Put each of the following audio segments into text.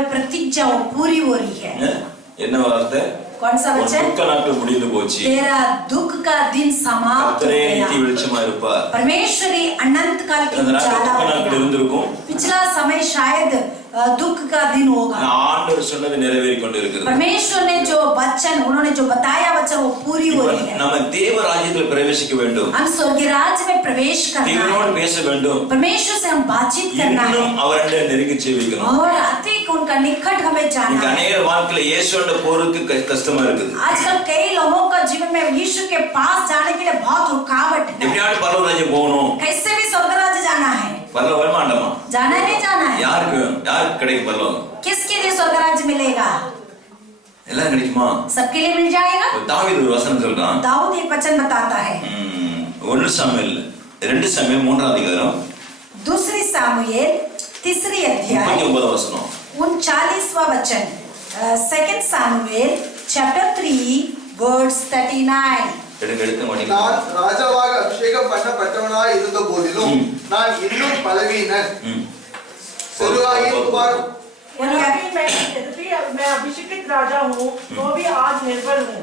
हुई प्रतिज्ञा वो पूरी हो रही है। என்ன வார்த்தை? कौन सा वचन? दुख नाट्टु முடிந்து போச்சு. तेरा दुख का दिन समाप्त हो गया। வெளிச்சமா இருப்பார். परमेश्वरी अनंत काल की उजाला இருந்திருக்கும். पिछला समय शायद दुख का दिन होगा। ஆண்டவர் சொன்னது நிறைவேறிக் கொண்டிருக்கிறது. परमेश्वर ने जो वचन उन्होंने जो बताया वचन वो पूरी हो रही है। நம்ம தேவ ராஜ்யத்தில் பிரவேசிக்க வேண்டும். हम स्वर्गीय राज्य में प्रवेश करना है। தேவனோடு பேச வேண்டும். परमेश्वर से हम बातचीत करना है। இன்னும் அவருடைய நெருங்கி ஜீவிக்கணும். और अधिक उनका निकट हमें जाना है। अनेक வாழ்க்கையில இயேசுவோட போருக்கு கஷ்டமா இருக்குது. आजकल कई लोगों का जीवन में यीशु के पास जाने के लिए बहुत रुकावट है। எப்படியாவது பரலோக ராஜ்யம் போகணும். कैसे भी स्वर्ग राज्य जाना है। பரலோக வரமாட்டோமா? जाना नहीं जाना है। யாருக்கு கிடைக்கும் பரலோகம்? किसके लिए स्वर्ग राज्य मिलेगा? எல்லாரும் கிடைக்குமா? सबके लिए मिल जाएगा। தாவீது ஒரு வசனம் சொல்றான். दाऊद एक वचन बताता है। 1 சாமுவேல் 2 சாமுவேல் 3ஆம் அதிகாரம் दूसरी सामुएल 3 अध्याय 39 वचனம் 39वां वचन। Second Samuel chapter 3 verse 39। நான் ராஜாவாக அபிஷேகம் பண்ணப்பட்டவனாய் இருந்த போதிலும் நான் இன்னும் பலவீனன் செருயாயின் குமாரன் मैं अभिषेकित राजा हूँ तो भी आज निर्बल हूँ।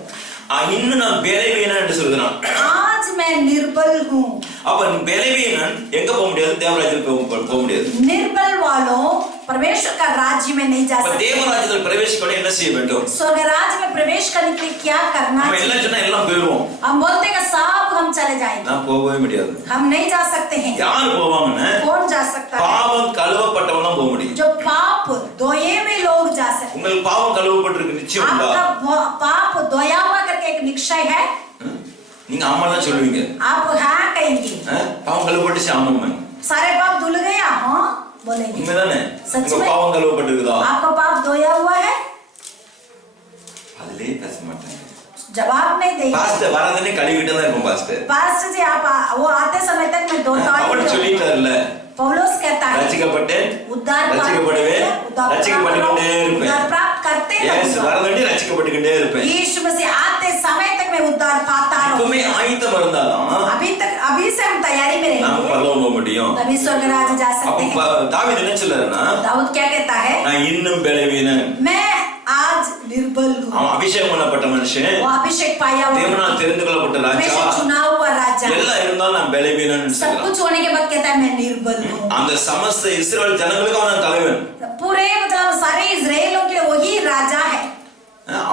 இன்னும் நான் பலவீனன் என்று சொல்றான். आज मैं निर्बल हूँ। அப்ப பலவீனன் எங்க போக முடியாது? தேவராஜ்யத்துக்கு போக முடியாது. निर्बल वालों परमेश्वर का राज्य में नहीं जा सकते। தேவராஜ்யத்தில் பிரவேசிக்க என்ன செய்ய வேண்டும்? स्वर्ग राज्य में प्रवेश करने के लिए क्या करना हम எல்லாம் சொன்னா எல்லாம் போயிடுவோம். हम बोलते हैं सब हम चले जाएंगे। நான் போகவே முடியாது. हम नहीं जा सकते हैं। யார் போவாங்கன்னா कौन जा सकता है? பாவம் கழுவப்பட்டவங்க தான் போக முடியும். जो पाप धोए में लोग जा सकते हैं। உங்களுக்கு பாவம் கழுவப்பட்டிருக்கு நிச்சயம் உண்டா? आपका पाप धोया हुआ करके एक निश्चय है। நீங்க ஆமா தான் சொல்லுவீங்க. आप हाँ कहेंगे। பாவம் கழுவப்பட்டுச்சு ஆமாம். सारे पाप धुल गया हाँ बोलेंगे। உண்மைதானே? सच में பாவம் கழுவப்பட்டிருக்குதா? आपका पाप धोया हुआ है? அதுலயே பேச மாட்டாங்க. जवाब नहीं देंगे। பாஸ்டர் வரதனே கழுவிட்டு தான் இருக்கும் பாஸ்டர். पास्टर जी आप वो आते समय तक मैं धोता हूं। அவர் சொல்லிட்டார்ல. पौलुस कहता है ரட்சிக்கப்பட்டேன் उद्धार ரட்சிக்கப்படுவேன் ரட்சிக்கப்பட்டுட்டே இருப்பேன்। उद्धार प्राप्त करते हैं। यस வரதனே ரட்சிக்கப்பட்டுட்டே இருப்பேன்। यीशु मसीह आते समय तक मैं उद्धार पाता रहूं। இப்பவே ஆயத்தம் இருந்தாலும் अभी से हम तैयारी में நாம் रहेंगे பரலோகம் போக முடியும்। तभी स्वर्ग राज्य जा सकते हैं। அப்ப தாவீது என்ன சொல்றாருன்னா दाऊद क्या कहता है? நான் இன்னும் பலவீனன்। मैं आज निर्बल हूं। அவன் அபிஷேகம் பண்ணப்பட்ட மனுஷன், वो अभिषेक पाया हुआ தேவனால் தெரிந்து கொள்ளப்பட்ட ராஜா, चुना हुआ राजा, எல்லாம் இருந்தாலும் நான் பலவீனன் सब சொல்றான்। कुछ होने के बाद कहता है मैं निर्बल हूं। அந்த समस्त இஸ்ரவேல் ஜனங்களுக்கு அவன் தலைவன்। पूरे मतलब सारे इजराइलियों के लिए वही राजा है।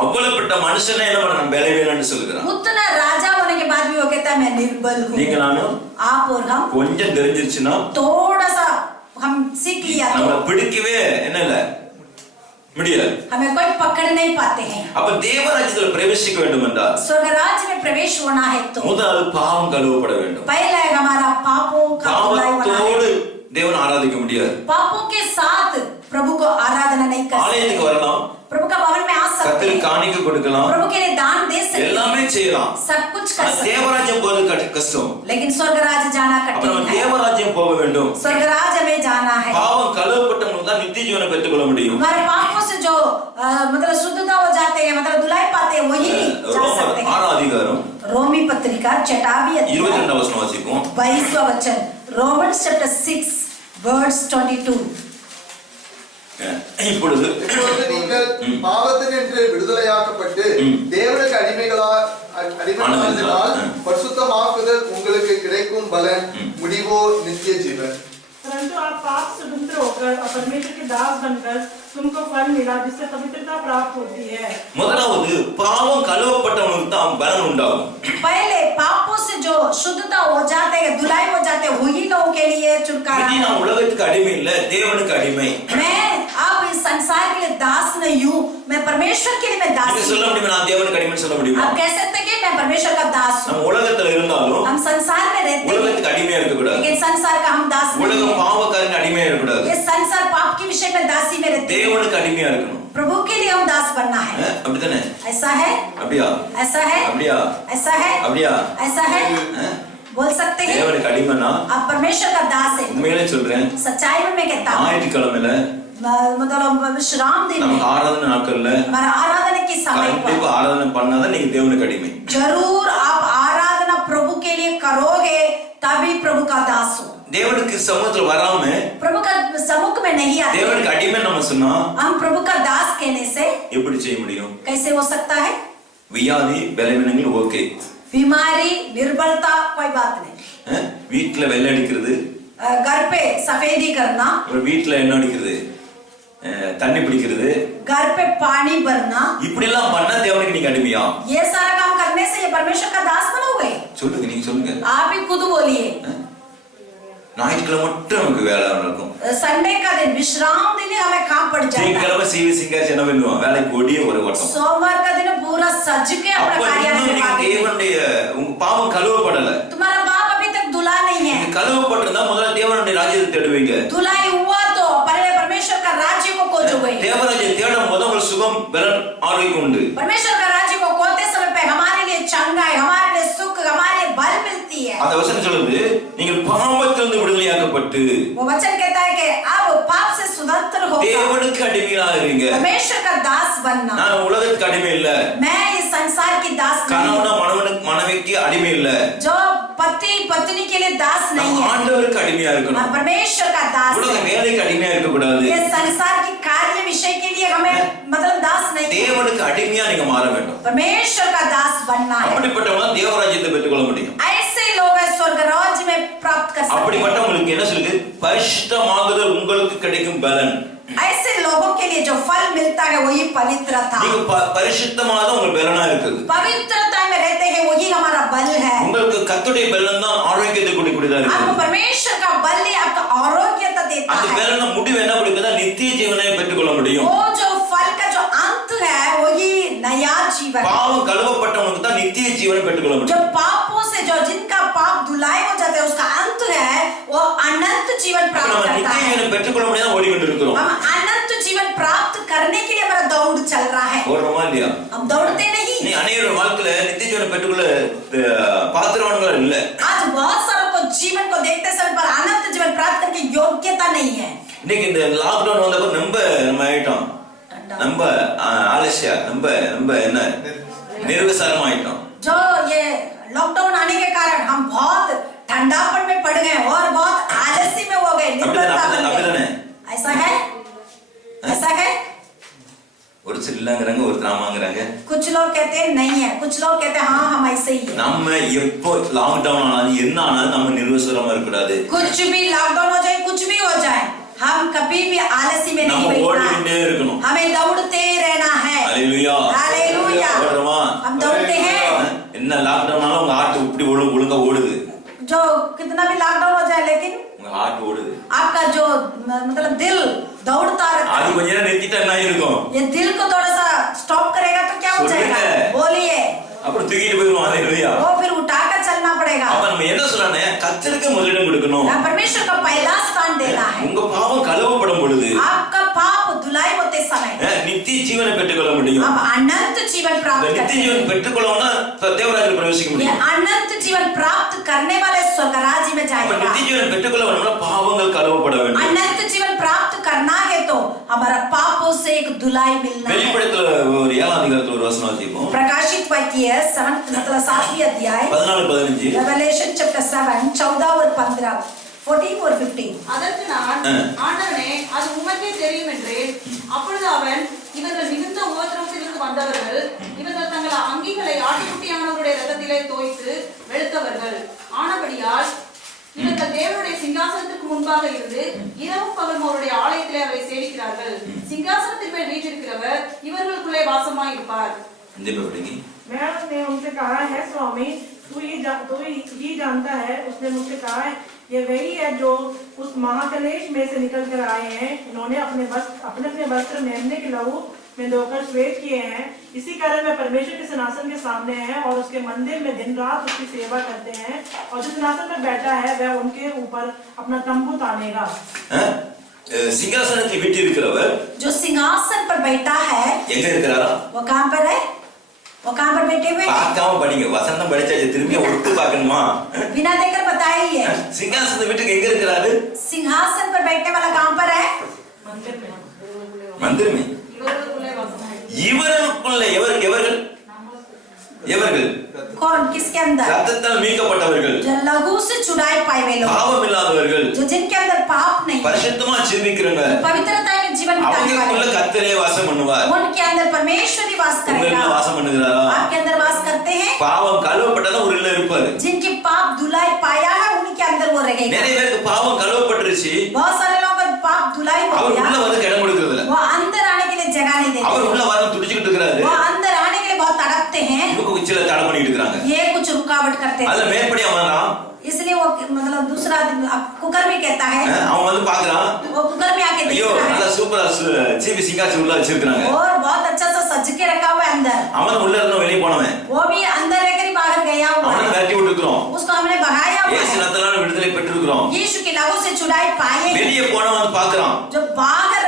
அவ்வளவுப்பட்ட மனுஷனே என்ன பண்ண பலவீனன் சொல்றான்। उतना राजा होने के बाद भी वो कहता है मैं निर्बल हूं। நீங்க நானும் आप और हम கொஞ்சம் தெரிஞ்சிருச்சுனா थोड़ा सा हम सीख लिया तो நம்மள பிடிக்கவே என்ன இல்ல முடியல। हमें कोई पकड़ नहीं पाते हैं। அப்ப தேவராஜ்யத்தில் பிரவேசிக்க வேண்டும் என்றால் स्वर्ग राज्य में प्रवेश होना है तो முதல் பாவம் கழுவப்பட வேண்டும்। पहले हमारा पापों का धुलाई होना है। பாவத்தோடு தேவனை ஆராதிக்க முடியாது। पापों के साथ प्रभु को आराधना नहीं कर सकते। ஆலயத்துக்கு வரலாம், प्रभु का भवन में आ सकते கர்த்தருக்கு हैं, காணிக்கை கொடுக்கலாம், प्रभु के लिए दान दे सकते हैं, எல்லாமே செய்யலாம்। सब कुछ कर सकते हैं। தேவராஜ்யம் போறது கஷ்டம்। लेकिन स्वर्ग राज्य जाना அப்ப कठिन நம்ம है। தேவராஜ்யம் போக வேண்டும்। स्वर्ग राज्य में जाना है। பாவம் கழுவப்பட்டவங்க தான் நித்திய ஜீவனை பெற்றுக்கொள்ள முடியும்। हमारे पापों से जो मतलब शुद्धता हो जाते हैं, मतलब धुलाई पाते हैं, वही जा सकते हैं। 6 அதிகாரம் रोमी पत्रिका 22 வசனம் வாசிப்போம்। 22वां वचन, रोमन्स चैप्टर 6 वर्स 22। இப்பொழுது நீங்கள் பாவத்தினின்று விடுதலையாக்கப்பட்டு தேவனுக்கு அடிமைகளானதினால் பரிசுத்தமாக்குதல் உங்களுக்கு கிடைக்கும் பலன் முடிவோ நித்திய ஜீவன்। परंतु आप पाप से पवित्र होकर और परमेश्वर के दास बनकर तुमको फल मिला जिससे पवित्रता प्राप्त होती है। முதலாவது பாவம் கழுவப்பட்டவனுக்கு தான் பலன் உண்டாகும்। पहले पापों से जो शुद्धता हो जाते हैं, धुलाई हो जाते हैं, वही लोगों के लिए छुटकारा है। நான் உலகத்துக்கு அடிமை இல்ல, தேவனுக்கு அடிமை। मैं अब इस संसार के लिए दास नहीं हूँ, मैं परमेश्वर के लिए मैं दास हूँ। சொல்ல முடியுமா நான் தேவனுக்கு அடிமை சொல்ல முடியுமா? आप कह सकते हैं कि मैं परमेश्वर का दास हूँ। நம்ம உலகத்துல இருந்தாலும் हम संसार में रहते हैं, உலகத்துக்கு அடிமையா இருக்க கூடாது। लेकिन संसार का हम दास नहीं உலகம் हैं। பாவக்காரங்க அடிமையா இருக்க கூடாது। ये संसार पाप के विषय में दासी में रहते हैं। தேவனுக்கு அடிமையா இருக்கணும்। प्रभु के लिए हम दास बनना है। அப்படிதானே? ऐसा है, அப்படியா? ऐसा है, அப்படியா? ऐसा है, அப்படியா? ऐसा है, बोल सकते हैं। தேவனுக்கு அடிமைனா आप परमेश्वर का दास है। உண்மையிலே சொல்றேன், सच्चाई में मैं कहता हूँ, ஞாயிற்றுக்கிழமையில मतलब विश्राम दिन நம்ம में ஆராதனை நாட்கள்ல हमारा आराधना के समय கண்டிப்பா पर ஆராதனை பண்ணாதான் நீங்க தேவனுக்கு அடிமை। जरूर आप आराधना प्रभु के लिए करोगे तभी प्रभु का दास हो। தேவனுக்கு சமூகத்துல வராம प्रभु का सम्मुख में नहीं आते, தேவனுக்கு அடிமை நம்ம சொன்னா हम प्रभु का दास कहने से எப்படி செய்ய முடியும்? कैसे हो सकता है? வியாதி பலவீனங்கள் ஓகே, बीमारी निर्बलता कोई बात नहीं, வீட்டுல வெள்ளை அடிக்கிறது, घर पे सफेदी करना, வீட்டுல என்ன அடிக்கிறது, தண்ணி பிடிக்கிறது, घर पे पानी भरना, இப்படி எல்லாம் பண்ணா தேவனுக்கு நீங்க அடிமையா? ये सारा काम करने से ये परमेश्वर का दास बनोगे? சொல்லுங்க, நீங்க சொல்லுங்க. आप ही खुद बोलिए। ஞாயிற்றுக்கிழமை மட்டும் நமக்கு வேலை இருக்கும், संडे का दिन विश्राम दिन ही हमें काम पड़ जाता है, திங்கட்கிழமை सीवी सिंगाச்சு என்ன பண்ணுவோம், வேலைக்கு ஓடியே ஒரு ஓட்டம். सोमवार का दिन पूरा सज के अपना कार्यालय में भागेंगे। தேவனுடைய உங்க பாவம் கழுவப்படல, तुम्हारा बाप अभी तक धुला नहीं है, கழுவப்பட்டிருந்தா முதல்ல தேவனுடைய ராஜ்யத்தை தேடுவீங்க, धुलाई हुआ तो पहले परमेश्वर का राज्य को खोजोगे, தேவராஜ்யம் தேடும் போது உங்களுக்கு சுகம் பலன் ஆரோக்கியம் உண்டு, परमेश्वर का राज्य को खोजते समय पे हमारे लिए चंगाई, हमारे लिए सुख, हमारे लिए बल मिलती है। அந்த வசனம் சொல்லுது நீங்கள் பாவத்திலிருந்து விடுதலையாக்கப்பட்டு वो वचन कहता है कि अब पाप से स्वतंत्र होकर தேவனுக்கு அடிமையாகிறீங்க. परमेश्वर का दास बनना। நான் உலகத்துக்கு அடிமை இல்ல, मैं इस संसार की दास नहीं கணவன हूं, மனைவிக்கு अடிமை இல்ல, जो पति पत्नी के लिए दास नहीं है, ஆண்டவருக்கு அடிமையா हम இருக்கணும், परमेश्वर का दास உலக है। வேலைக்கு அடிமையா இருக்க கூடாது, ये संसार की कार्य विषय के लिए हमें मतलब दास नहीं है, தேவனுக்கு அடிமையா நீங்க மாற வேண்டும். परमेश्वर का दास बनना है। அப்படிப்பட்டவங்க தேவராஜ்யத்தை பெற்றுக்கொள்ள முடியும். ऐसे लोग हैं स्वर्ग राज्य में प्राप्त कर सकते हैं। அப்படிப்பட்டவங்களுக்கு என்ன சொல்லுது, பரிசுத்தமாகுதல் உங்களுக்கு கிடைக்கும் பலன். ऐसे लोगों के लिए जो फल मिलता है वही पवित्रता, நீங்க பரிசுத்தமாக உங்க பலனா இருக்குது, पवित्रता में रहते हैं वही हमारा बल है। உங்களுக்கு கர்த்தருடைய பலன் தான் ஆரோக்கியத்தை கொடுக்கக்கூடியதா आपको இருக்கு. परमेश्वर का बल ही आपका आरोग्यता देता அந்த है। பலன முடிவு என்ன கொடுக்குதா, நித்திய ஜீவனை பெற்றுக்கொள்ள முடியும். वो जो फल का जो अंत है वही नया जीवन, பாவம் கழுவப்பட்டவனுக்கு தான் நித்திய ஜீவனை பெற்றுக்கொள்ள जो முடியும். पापों से जो जिनका पाप धुलाई हो जाता है उसका अंत है वो अनंत जीवन प्राप्त நம்ம करता நித்திய है। ஜீவனை பெற்றுக்கொள்ள முடியாத ஓடி கொண்டு இருக்கிறோம். हम अनंत जीवन प्राप्त करने के लिए हमारा दौड़ चल रहा है, ஓடுறோமா இல்லையா? हम दौड़ते नहीं। நீ அநேக வாழ்க்கையில நித்திய ஜீவனை பெற்றுக்கொள்ள பாத்திரவான்கள் இல்ல. आज बहुत सारों को जीवन को देखते समय पर अनंत जीवन प्राप्त करने की योग्यता नहीं है। இன்னைக்கு இந்த லாக்டவுன் வந்தப்ப நம்ம ஆயிட்டோம், நம்ம ஆலசியா, நம்ம என்ன निर्विसारम आइटम। जो ये लॉकडाउन आने के कारण हम बहुत ठंडापन में पड़ गए और बहुत आलसी में हो गए, निर्भरता बन गए। ऐसा है, ऐसा है। ஒரு சில்லங்கறாங்க ஒரு தாமாங்கறாங்க, कुछ लोग कहते हैं नहीं है, कुछ लोग कहते हैं हाँ हम ऐसे ही हैं। நம்ம எப்போ லாக்டவுன் ஆனாலும் என்ன ஆனாலும் நம்ம निर्विसारமா இருக்க கூடாது। कुछ भी लॉकडाउन हो जाए, कुछ भी हो जाए, हम कभी भी आलसी में नहीं बैठना है, हमें दौड़ते रहना है। Hallelujah, hallelujah. हम दौड़ते हैं। என்ன லாக்டவுன் ஆனாலும் உங்க ஹார்ட் இப்படி ஒழுங்கா ஓடுது, जो कितना भी लॉकडाउन हो जाए लेकिन உங்க ஹார்ட் ஓடுது, आपका जो मतलब दिल दौड़ता रहता है। அது கொஞ்ச நேரம் நிறுத்திட்டா என்ன இருக்கும், ये दिल को थोड़ा सा स्टॉप करेगा तो क्या हो जाएगा, बोलिए। அப்புறம் தூக்கிட்டு போயிடுவோம்। हालेलुया। वो फिर उठाकर चलना पड़ेगा। அப்ப நம்ம என்ன சொல்றோம்னா கர்த்தருக்கு முதலிடம் கொடுக்கணும், परमेश्वर का पहला स्थान देना है। உங்க பாவம் கழுவப்படும் பொழுது आपका पाप धुलाई होते समय நித்திய ஜீவனை பெற்றுக்கொள்ள முடியும்। आप अनंत जीवन प्राप्त करते நித்திய ஜீவன் பெற்றுக்கொள்ளணும்னா தேவராஜ்யத்தில் பிரவேசிக்க हैं। முடியும்। अनंत जीवन प्राप्त करने वाले स्वर्ग राज्य में जाएगा। நித்திய ஜீவன் பெற்றுக்கொள்ள வேணும்னா பாவங்கள் கழுவப்பட வேண்டும்। अनंत जीवन प्राप्त करना है तो हमारा पापों से एक धुलाई मिलना है। வெளிப்படுத்தல ஒரு 7ஆம் அதிகாரத்துல ஒரு வசனம் வாசிப்போம், प्रकाशित वाक्य 7th अध्याय 14-15। Revelation chapter 7 14 और 15 14 और 15। அதற்கு நான் ஆண்டவனே அது உமக்கே தெரியும் என்றேன். அப்பொழுது அவன் இவர்கள் மிகுந்த உபத்திரவத்திலிருந்து வந்தவர்கள், இவர்கள் தங்கள் அங்கிகளை ஆட்டுக்குட்டியானவருடைய இரத்தத்திலே தோய்த்து வெளுத்தவர்கள் ஆனபடியால் இவர்கள் தேவனுடைய சிங்காசனத்துக்கு முன்பாக இருந்து இரவும் பகலும் அவருடைய ஆலயத்திலே அவரை சேவிக்கிறார்கள். சிங்காசனத்தின் மேல் வீற்றிருக்கிறவர் இவர்களுக்குள்ளே வாசமாய் இருப்பார்। मैंने उनसे कहा है स्वामी तू ही जानता है। उसने मुझसे कहा है ये वही है जो उस महाकलेश में से निकल कर आए हैं। इन्होंने अपने वस्त्र मेमने के लहू में धोकर श्वेत किए हैं। इसी कारण वे परमेश्वर के सिंहासन के सामने हैं और उसके मंदिर में दिन रात उसकी सेवा करते हैं। और जो सिंहासन पर बैठा है वह उनके ऊपर अपना तंबू तानेगा। சிங்காசனத்தில் வீற்றிருக்கிறவர் जो सिंहासन पर बैठा है எங்க இருக்கிறாரா, वो कहां पर है, वो कहां पर बैठे हुए हैं? பார்க்காம படிங்க, வசனம் படிச்சாச்சு திரும்பி ஒட்டு பார்க்கணுமா? बिना देखकर बताइए சிங்காசனத்தை வீட்டுக்கு எங்க இருக்கிறாரு, सिंहासन पर बैठने वाला कहां पर है? मंदिर में मंदिर में இவர்களுக்குள்ளே வாசமாய் இவர்களுக்குள்ள எவர்கள் कौन किसके अंदर ரத்தத்தால் மீட்கப்பட்டவர்கள், जो लहू से छुड़ाए पाए हुए लोग, பாவம் இல்லாதவர்கள், जो जिनके अंदर पाप नहीं, பரிசுத்தமா ஜீவிக்கிறவங்க, पवित्रता में जीवन बिताने அவங்களுக்குள்ள वाले, கர்த்தரே வாசம் பண்ணுவார். उनके अंदर परमेश्वर ही वास உங்களுக்குள்ள करेगा। வாசம் பண்ணுகிறாரா? आपके अंदर वास करते हैं। பாவம் கழுவப்பட்டதான் ஒரு இல்ல இருப்பாரு. जिनके पाप धुलाई पाया है उनके अंदर वो रहेगा। நிறைய பேருக்கு பாவம் கழுவப்பட்டுருச்சு, बहुत सारे लोगों का पाप धुलाई हो அவர் गया, உள்ள வந்து இடம் கொடுக்கறது இல்ல. वो अंदर आने के लिए जगह नहीं அவர் देते, உள்ள வந்து துடிச்சிட்டு இருக்காரு, वो अंदर आने के लिए बहुत तड़पते हैं, இவங்க உச்சில தடை பண்ணிட்டு இருக்காங்க. ये कुछ रुकावट करते हैं। அதுல மேற்படி அவன் इसलिए वो मतलब दूसरा आदमी कुकर भी कहता है, அவன் வந்து பாக்குறான், वो कुकर में आके ஐயோ देख रहा நல்ல है சூப்பரா ஜிபி சிங்காச்சி உள்ள வச்சிருக்காங்க. और बहुत अच्छा सा सज के रखा हुआ है अंदर, அவன் उள்ள இருந்து வெளிய போனவன், वो भी अंदर रहकर ही बाहर गया हुआ அவனை है, விரட்டி விட்டுக்கிறோம். उसको हमने भगाया हुआ இயேசு है, ரத்தத்தால விடுதலை பெற்றிருக்கிறோம். यीशु के लहू से छुड़ाई पाए हैं। வெளிய போனவன் பாக்குறான், जो बाहर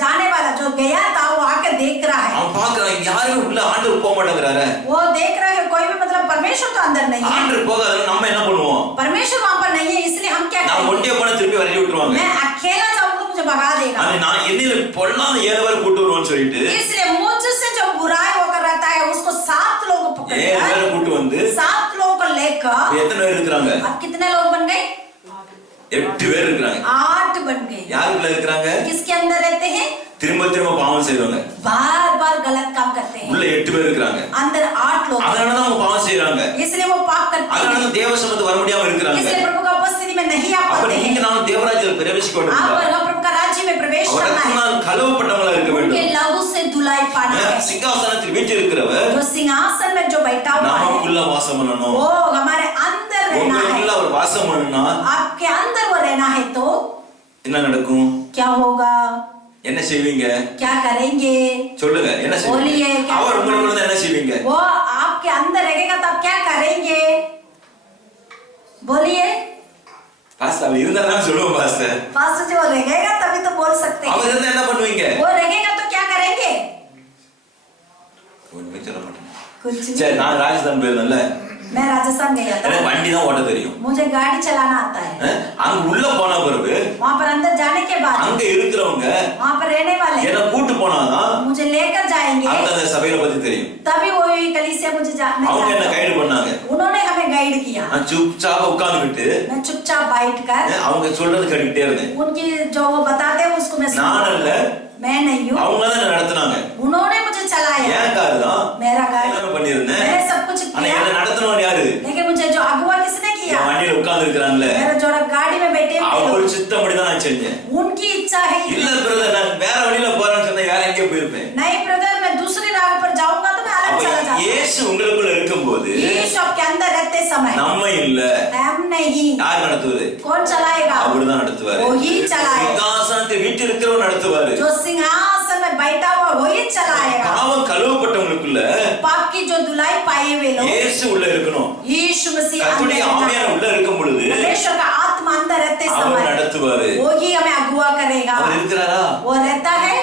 जाने वाला जो गया था वो आकर देख रहा है, அவன் பாக்குறான் யாரும் உள்ள ஆண்டவர் போக மாட்டேங்கிறாரு. वो देख रहा है कोई भी मतलब परमेश्वर तो अंदर नहीं है, ஆண்டவர் போகாதனால நம்ம என்ன பண்ணுவோம்? परमेश्वर वहां पर नहीं है, इसलिए हम क्या நான் करेंगे? ஒண்டிய போன திருப்பி விரட்டி விட்டுருவாங்க. मैं अकेला जाऊंगा मुझे भगा देगा, ஆனா நான் என்னில பொல்லாத 7 பேர் கூட்டி வருவோம்னு சொல்லிட்டு इसलिए मुझसे जो बुराई होकर रहता है उसको 7 लोग को 7 பேர் पकड़कर கூட்டி வந்து 7 लोगों को लेकर, எத்தனை பேர் இருக்காங்க? अब कितने लोग बन गए? 8 பேர் இருக்காங்க. 8 बन गए। யாருக்குள்ள இருக்காங்க? किसके अंदर रहते हैं? திரும்ப திரும்ப பாவம் செய்வாங்க. बार बार गलत काम करते हैं, உள்ள 8 பேர் இருக்காங்க. अंदर 8 लोग, அதனால தான் அவங்க பாவம் செய்றாங்க. इसलिए वो पाप करते அதனால हैं, தான் தேவ சமூகத்துக்கு வர முடியாம இருக்காங்க. इसलिए प्रभु का उपस्थिति में नहीं आ அப்ப पाते நீங்க हैं। நானும் தேவராஜ்யத்தில் பிரவேசிக்க आप வேண்டும். और प्रभु का राज्य में प्रवेश करना है, அவரால் கழுவப்பட்டவங்களா இருக்க उनके வேண்டும். लहू से धुलाई पाना है। சிங்காசனத்தில் வீற்றிருக்கிறவர் जो सिंहासन में जो बैठा हुआ है நமக்குள்ள வாசம் பண்ணணும். वो हमारे अंदर रहना உங்களுக்குள்ள है, அவர் வாசம் பண்ணணும்னா आपके अंदर वो रहना है तो என்ன நடக்கும்? क्या होगा? என்ன செய்வீங்க? क्या करेंगे? சொல்லுங்க, என்ன बोलिए, செய்வீங்க? क्या அவர் करना உங்களுக்குள்ள है? இருந்தா என்ன செய்வீங்க? वो आपके अंदर रहेगा तो आप क्या करेंगे? बोलिए। பாஸ்டர் அவர் இருந்தா தான் சொல்லுவோம் பாஸ்டர். पास्टर जी वो रहेगा तभी तो बोल सकते हैं, அவர் இருந்தா என்ன பண்ணுவீங்க? वो रहेगा तो क्या करेंगे? ஒண்ணுமே சொல்ல மாட்டேன். कुछ சரி, नहीं। நான் ராஜஸ்தான் போயிருந்தேன்ல, मैं राजस्थान गया था, எனக்கு வண்டி தான் ஓட்ட தெரியும். मुझे गाड़ी चलाना आता है। அங்க உள்ள போன பிறகு वहाँ पर अंदर जाने के बाद அங்க இருக்கிறவங்க वहाँ पर रहने वाले என்ன கூட்டு போனாதான் मुझे लेकर जाएंगे, அந்த அந்த சபையில பத்தி தெரியும். तभी वो कलीसिया मुझे அவங்க என்ன கைடு பண்ணாங்க. उन्होंने हमें गाइड किया, நான் चुपचाप उட்கார்ந்துட்டு मैं चुपचाप बैठकर அவங்க சொல்றது கேட்டுட்டே இருந்தேன். उनकी जो वो बताते हैं उसको मैं நான் सुनता இல்ல, हूं। मैं नहीं हूँ, அவங்க தான் என்ன நடத்துனாங்க. उन्होंने मुझे चलाया, ஏன் கார் தான் मेरा गाड़ी, எல்லாமே பண்ணியிருந்தேன். मैंने सब कुछ ஆனா किया, என்ன நடத்துனவர் யாரு? लेकिन मुझे जो अगुवा किसने किया? என் வண்டியில உட்கார்ந்து இருக்கிறாங்கல்ல, मेरा जोड़ा गाड़ी में बैठे हुए அவர் लोग, சித்தப்படி தான் நான் செஞ்சேன். उनकी इच्छा है कि இல்ல பிரதர், நான் வேற வழியில போறேன்னு சொன்னா வேற எங்கேயோ போயிருப்பேன். नहीं ब्रदर मैं दूसरी राह पर जाऊंगा तो मैं अलग அப்ப चला जाऊंगा। இயேசு உங்களுக்குள்ள இருக்கும்போது यीशु आपके अंदर रहते समय நம்ம இல்ல, हम नहीं, யார் நடத்துவது? कौन चलाएगा? அவர்தான் நடத்துவாரு. वही चलाएगा, சிங்காசனத்தில் வீற்றிருக்கிறவர் நடத்துவாரு. जो सिंहासन में बैठा हुआ वही चलाएगा। பாவம் கழுவப்பட்டவங்களுக்குள்ள पाप की जो धुलाई पाए हुए लोग, இயேசு உள்ள இருக்கணும். यीशु मसीह अंदर கர்த்தருடைய ஆவியானவர் रहना உள்ள இருக்கும் பொழுது है। परमेश्वर का आत्मा अंदर रहते அவர் समय நடத்துவாரு. वही हमें अगुवा करेगा। அவர் இருக்கிறாரா? वो रहता है,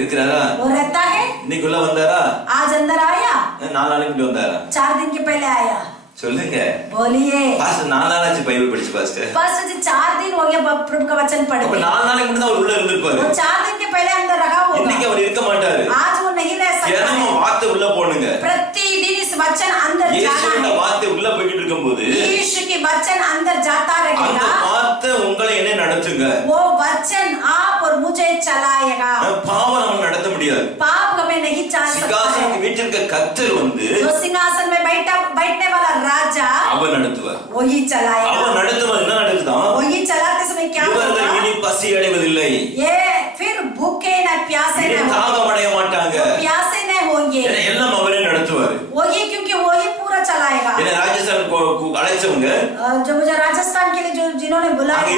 இருக்கிறாரா? वो रहता है। இன்னைக்கு உள்ள வந்தாரா? आज अंदर आया, 4 நாளைக்கு முன்னாடி வந்தாரா? 4 दिन के पहले आया। சொல்லுங்க बोलिए। பாஸ்டர், 4 நாளாச்சு பைபிள் படிச்சு பாஸ்டர். पास्टर जी 4 दिन हो गया प्रभु का वचन पढ़ அப்ப के, 4 நாளைக்கு முன்னாடி அவர் உள்ள இருந்திருப்பாரு. वो 4 दिन के पहले अंदर रहा இன்னைக்கு होगा, அவர் இருக்க மாட்டாரு. आज वो नहीं रह सकता है। தினமும் வார்த்தை உள்ள போடுங்க. प्रतिदिन इस वचन अंदर இயேசுவோட जाना है, வார்த்தை உள்ள போயிட்டு இருக்கும்போது यीशु की वचन अंदर जाता அந்த रहेगा, வார்த்தை உங்களை என்ன நடத்துங்க. वो वचन आप और मुझे चलाएगा। பாவம் நம்ம நடத்த முடியாது. पाप हमें नहीं चला सकता சிங்காசனத்துக்கு है। வீட்டில் இருக்க கர்த்தர் வந்து जो सिंहासन में बैठने वाला राजा அவர் நடத்துவார். वही चलाएगा। அவர் நடத்துவது என்ன நடக்குதான்? वही चलाते समय क्या இவர்கள் होगा? இனி பசி அடைவதில்லை, ये फिर भूखे न प्यासे இனி न होंगे, தாகம் அடைய மாட்டாங்க. प्यासे न होंगे, ஏன்னா எல்லாம் அவரே நடத்துவார். वही क्योंकि वही पूरा चलाएगा। என்ன ராஜஸ்தான் அழைச்சவங்க जो मुझे राजस्थान के लिए जो जिन्होंने அங்க बुलाया,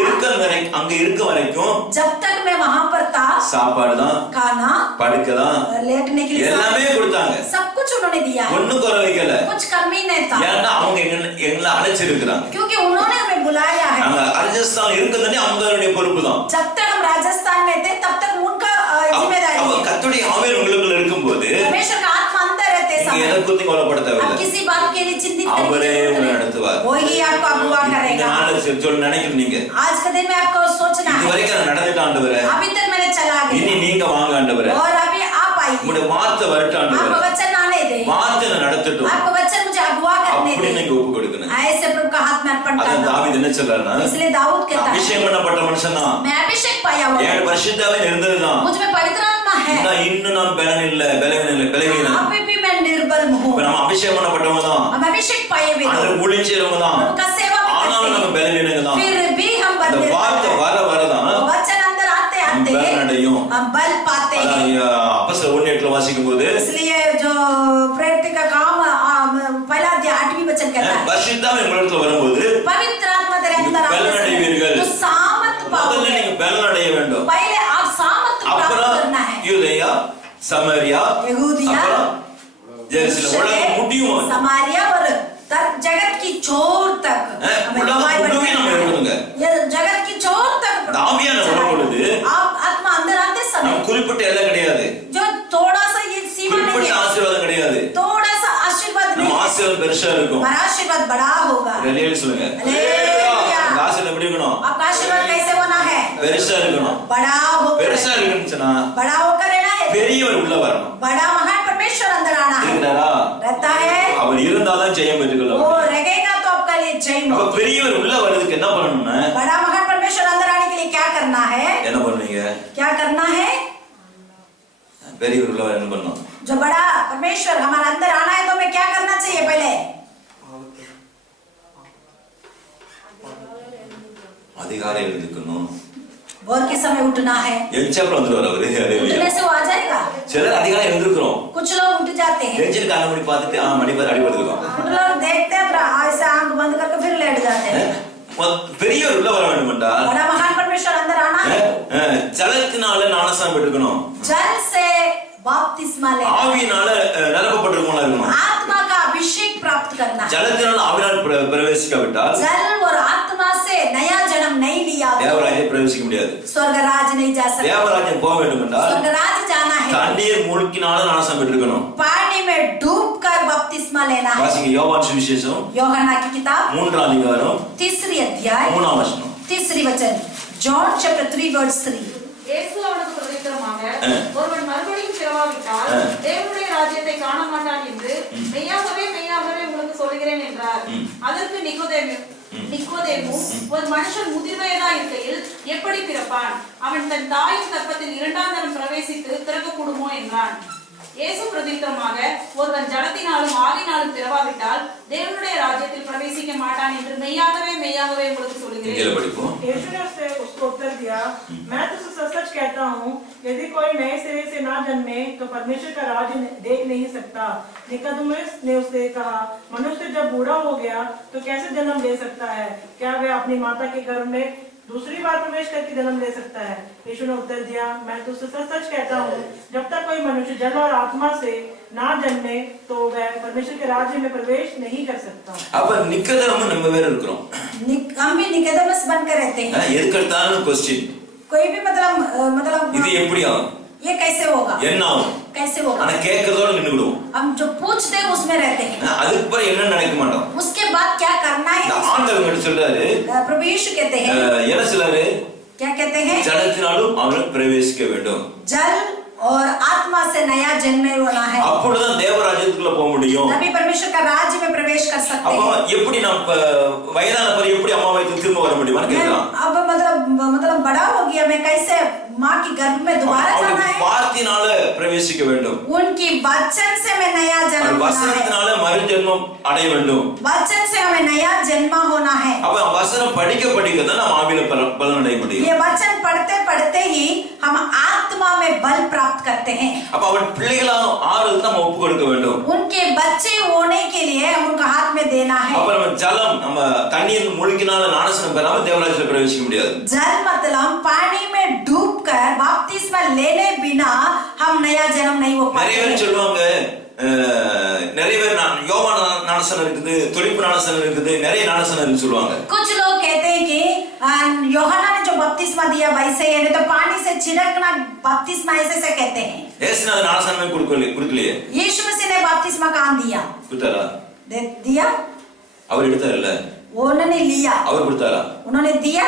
இருக்க வரைக்கும் जब तक मैं वहां पर था, சாப்பாடு தான், खाना, படுக்க தான், लेटने के लिए எல்லாமே கொடுத்தாங்க. सब कुछ उन्होंने दिया है, ஒண்ணும் குறை வைக்கல. कुछ कमी नहीं था, ஏன்னா அவங்க எங்களை அழைச்சிருக்கிறாங்க. क्योंकि उन्होंने हमें बुलाया है। நாங்க ராஜஸ்தான் இருக்கிறதே அவங்களுடைய பொறுப்பு தான். जब तक हम राजस्थान में थे तब तक उनका जिम्मेदारी அவ है। கர்த்தருடைய ஆவியானவர் உங்களுக்குள்ள இருக்கும்போது परमेश्वर का आत्मा अंदर रहते நீங்க समय எதை குறித்து கவலைப்பட आप தேவையில்லை. किसी बात के लिए चिंतित அவரே नहीं உங்களை करना, நடத்துவார். वही आपको अगुवा இந்த करेगा। நாள் சொல்ல நினைக்கிறீங்க நீங்க, आज के दिन में आपको सोचना இது है, வரைக்கும் நான் நடந்துட்ட ஆண்டவரே, अभी तक मैंने चला இனி गया நீங்க வாங்க ஆண்டவரே, और अभी आप पाइए, உங்களுடைய வார்த்தை வரட்டும் आपका ஆண்டவரே. वचन आने दे, வார்த்தை நடத்தட்டும் आपका वचन मुझे अगुवा करने அப்படி दे, நீங்க ஒப்பு கொடுக்கணும். ऐसे प्रभु का हाथ में अर्पण அதான் करना। தாவீது என்ன சொல்றாருன்னா, इसलिए दाऊद कहता है, அபிஷேகம் பண்ணப்பட்ட மனுஷன் தான், मैं अभिषेक पाया हुआ ஏழு हूं, வருஷத்தாவே இருந்ததுதான், मुझ में पवित्र आत्मा है, இன்னும் நான் பலவீனம். अभी भी मैं निर्बल हूं, இப்ப நம்ம अभिषेகம் பண்ணப்பட்டவங்க தான், हम अभिषेक पाए हुए அதுல हैं, ஊழியம் செய்றவங்க தான், प्रभु का सेवा भी ஆனாலும் करते நம்ம हैं, பலவீனங்க தான். फिर भी हम அந்த बंधे வார்த்தை வர வரதான் वचन अंदर आते हम आते बल अடையும். हम बल पाते हैं। அப்போஸ்தலர் 1:8 வாசிக்கும் போது इसलिए जो प्रेरित का काम पहला अध्याय 8वीं वचन कहता है, பரிசுத்தாவி உங்களுக்குள்ள வரும்போது पवित्र आत्मा तेरे अंदर बल आने से अடைவீர்கள். तो सामर्थ முதல்ல पाओगे, நீங்க பலன் அடைய வேண்டும். पहले आप सामर्थ प्राप्त அப்புறம் करना है। யூதேயா, சமாரியா, यहूदिया, அப்புறம் ஜெருசலேம், உலகம் முடியும். समारिया और जगत की छोर तक हमें உலகம் गवाही முழுவதும் बनना நம்ம है। இருக்கணுங்க. ये जगत की छोर तक தாவியான வரும் பொழுது आप आत्मा अंदर आते समय நம்ம குறிப்பிட்ட எல்லாம் கிடையாது, जो थोड़ा सा ये सीमा नहीं குறிப்பிட்ட है, ஆசீர்வாதம் கிடையாது, थोड़ा सा आशीर्वाद நம்ம नहीं है, ஆசீர்வாதம் பெருசா இருக்கும். हमारा आशीर्वाद बड़ा होगा। ரெலியல் சொல்லுங்க. हालेलुया। அந்த ஆசீர்வாதம் எப்படி இருக்கணும்? आपका आशीर्वाद कैसे होना है? பெருசா இருக்கணும். बड़ा होकर, பெருசா இருக்கணும்னா बड़ा होकर रहना है, பெரியவர் உள்ள வரணும். बड़ा महान परमेश्वर अंदर आना है, இருக்கிறாரா? रहता है, அவர் இருந்தாதான் ஜெயம் பெற்றுக்கொள்ள वो முடியும். रहेगा तो आपका लिए जय அப்ப हो। பெரியவர் உள்ள வர்றதுக்கு என்ன பண்ணணும்னா, बड़ा महान परमेश्वर अंदर आने के लिए क्या करना है? என்ன பண்ணுவீங்க? क्या करना है? பெரியவர் உள்ள வர என்ன பண்ணணும்? जो बड़ा परमेश्वर हमारे अंदर आना है तो हमें क्या करना चाहिए? पहले அதிகாலை எழுந்திருக்கணும். भोर के समय उठना है, எச்சப்பல வந்துருவார் அவரு. उठने से वो आ जाएगा। சிலர் அதிகாலை எழுந்திருக்கிறோம், कुछ लोग उठ जाते हैं, எழுந்திரு கால மணி பார்த்துட்டு மணிபார் அடிபடுதுக்கும். कुछ लोग देखते हैं ऐसे आंख बंद करके फिर लेट जाते हैं। பெரியவர் உள்ள வர வேண்டும் என்றால் बड़ा महान परमेश्वर अंदर आना है, ஜலத்தினால ஞானஸ்நானம் பெற்றுக்கணும், जल से बपतिस्मा लेना, ஆவியினால நிரப்பப்பட்டிருக்கணும் இருக்கணும். आत्मा का अभिषेक प्राप्त करना है। ஜலத்தினால ஆவியினால் பிரவேசிக்காவிட்டால் जल और आत्मा से नया जन्म नहीं लिया तो தேவராஜ்யம் பிரவேசிக்க முடியாது. स्वर्ग राज नहीं जा सकता। தேவராஜ்யம் போக வேண்டும் என்றால் स्वर्ग राज जाना है, தண்ணீர் மூழ்கினால ஞானஸ்நானம் பெற்றிருக்கணும். पानी में डूब कर बपतिस्मा लेना है। வாசிங்க யோவான் சுவிசேஷம் யோहन्ना की किताब 3 அதிகாரம் 3 अध्याय 3 வசனம். 3 वचन, जॉन चैप्टर 3 वर्स 3। இயேசு அவனுக்கு பிரதித்திரமாக, ஒருவன் மறுபடியும் பிறவாவிட்டால் தேவனுடைய ராஜ்யத்தை காண மாட்டான் என்று மெய்யாகவே மெய்யாகவே உங்களுக்கு சொல்கிறேன் என்றார். அதற்கு நிக்கோதேமு, ஒரு மனுஷன் முதிர்வயதா இருக்கையில் எப்படி பிறப்பான்? அவன் தன் தாயின் கர்ப்பத்தில் 2ஆம் தரம் பிரவேசித்து திறக்கக்கூடுமோ என்றான். இயேசு பிரதித்திரமாக, ஒருவன் ஜலத்தினாலும் ஆவினாலும் பிறவாவிட்டால் தேவனுடைய ராஜ்யத்தில் பிரவேசிக்க மாட்டான் என்று மெய்யாகவே மெய்யாகவே உங்களுக்கு சொல்கிறேன். இங்கே படிப்போம். यीशु ने उसको उत्तर दिया, मैं तुझसे सच-सच कहता हूँ, यदि कोई नए सिरे से ना जन्मे तो परमेश्वर का राज्य देख नहीं सकता। निकोदेमुस ने उससे कहा, मनुष्य जब बूढ़ा हो गया तो कैसे जन्म ले सकता है? क्या वह अपनी माता के गर्भ में दूसरी बार प्रवेश करके जन्म ले सकता है? यीशु ने उत्तर दिया, मैं तुझसे सच-सच कहता हूँ, जब तक कोई मनुष्य जल और आत्मा से ना जन्मे तो वह परमेश्वर के राज्य में प्रवेश नहीं कर सकता। அப்ப நிக்கதேமு நம்ம வேற இருக்கிறோம். हम भी निकोदेमुस बनकर रहते हैं। எதுக்கெடுத்தாலும் क्वेश्चन, कोई भी मतलब இது எப்படி ஆகும், ये कैसे होगा, என்ன ஆகும், कैसे होगा, ஆனா கேட்கறதோட நின்னு விடுவோம். हम जो पूछते हैं उसमें रहते हैं, அதுக்கு பிறகு என்ன நினைக்க மாட்டோம். उसके बाद क्या करना है? ஆண்டவர் கிட்ட சொல்றாரு, प्रभु यीशु कहते हैं, என்ன சொல்றாரு, क्या कहते हैं? ஜலத்தினாலும் அவன் பிரவேசிக்க வேண்டும், जल और आत्मा से नया जन्म होना है, அப்பொழுதுதான் தேவராஜ்யத்துக்குள்ள போக முடியும். तभी परमेश्वर का राज्य में प्रवेश कर सकते அப்ப हैं। எப்படி நம்ம வயதான பிறகு எப்படி அம்மா வயித்துல திரும்ப வர முடியுமான்னு கேட்கலாம். अब मतलब बड़ा हो गया, मैं कैसे माँ की गर्भ में दोबारा जाना है? வார்த்தையினால பிரவேசிக்க வேண்டும், उनकी वचन से मैं नया जन्म होना है, வசனத்தினால மறுஜென்மம் அடைய வேண்டும். वचन से हमें नया जन्म होना है। அப்ப வசனம் படிக்க படிக்க தான் நம்ம ஆவியில பலன் அடைய முடியும். ये वचन पढ़ते पढ़ते ही हम आत्मा में बल प्राप्त करते हैं। அப்ப அவன் பிள்ளைகளா ஆறுதல் நம்ம ஒப்பு கொடுக்க வேண்டும். उनके बच्चे होने के लिए हम उनका हाथ में देना है। அப்ப நம்ம ஜலம் நம்ம தண்ணீர் மூழ்கினால ஞானஸ்நானம் பெறாம தேவராஜ்யத்துல பிரவேசிக்க முடியாது. जल मतलब पानी में डूबकर बपतिस्मा लेने बिना हम नया जन्म नहीं हो நிறைய पाते। பேர் சொல்லுவாங்க, நிறைய பேர் யோவான் ஞானஸ்நானம் இருக்குது, துளிப்பு ஞானஸ்நானம் இருக்குது, நிறைய ஞானஸ்நானம் சொல்லுவாங்க. कुछ लोग कहते हैं कि यूहन्ना ने जो बपतिस्मा दिया वैसे ही, नहीं तो पानी से छिड़कना बपतिस्मा ऐसे से कहते हैं। ஏசுநாதர் ஞானஸ்நானமே கொடுக்கலையே, यीशु मसीह ने बपतिस्मा कहाँ दिया? கொடுத்தாரா? दिया, அவர் எடுத்தார் இல்ல, उन्होंने लिया, அவர் கொடுத்தாரா? उन्होंने दिया।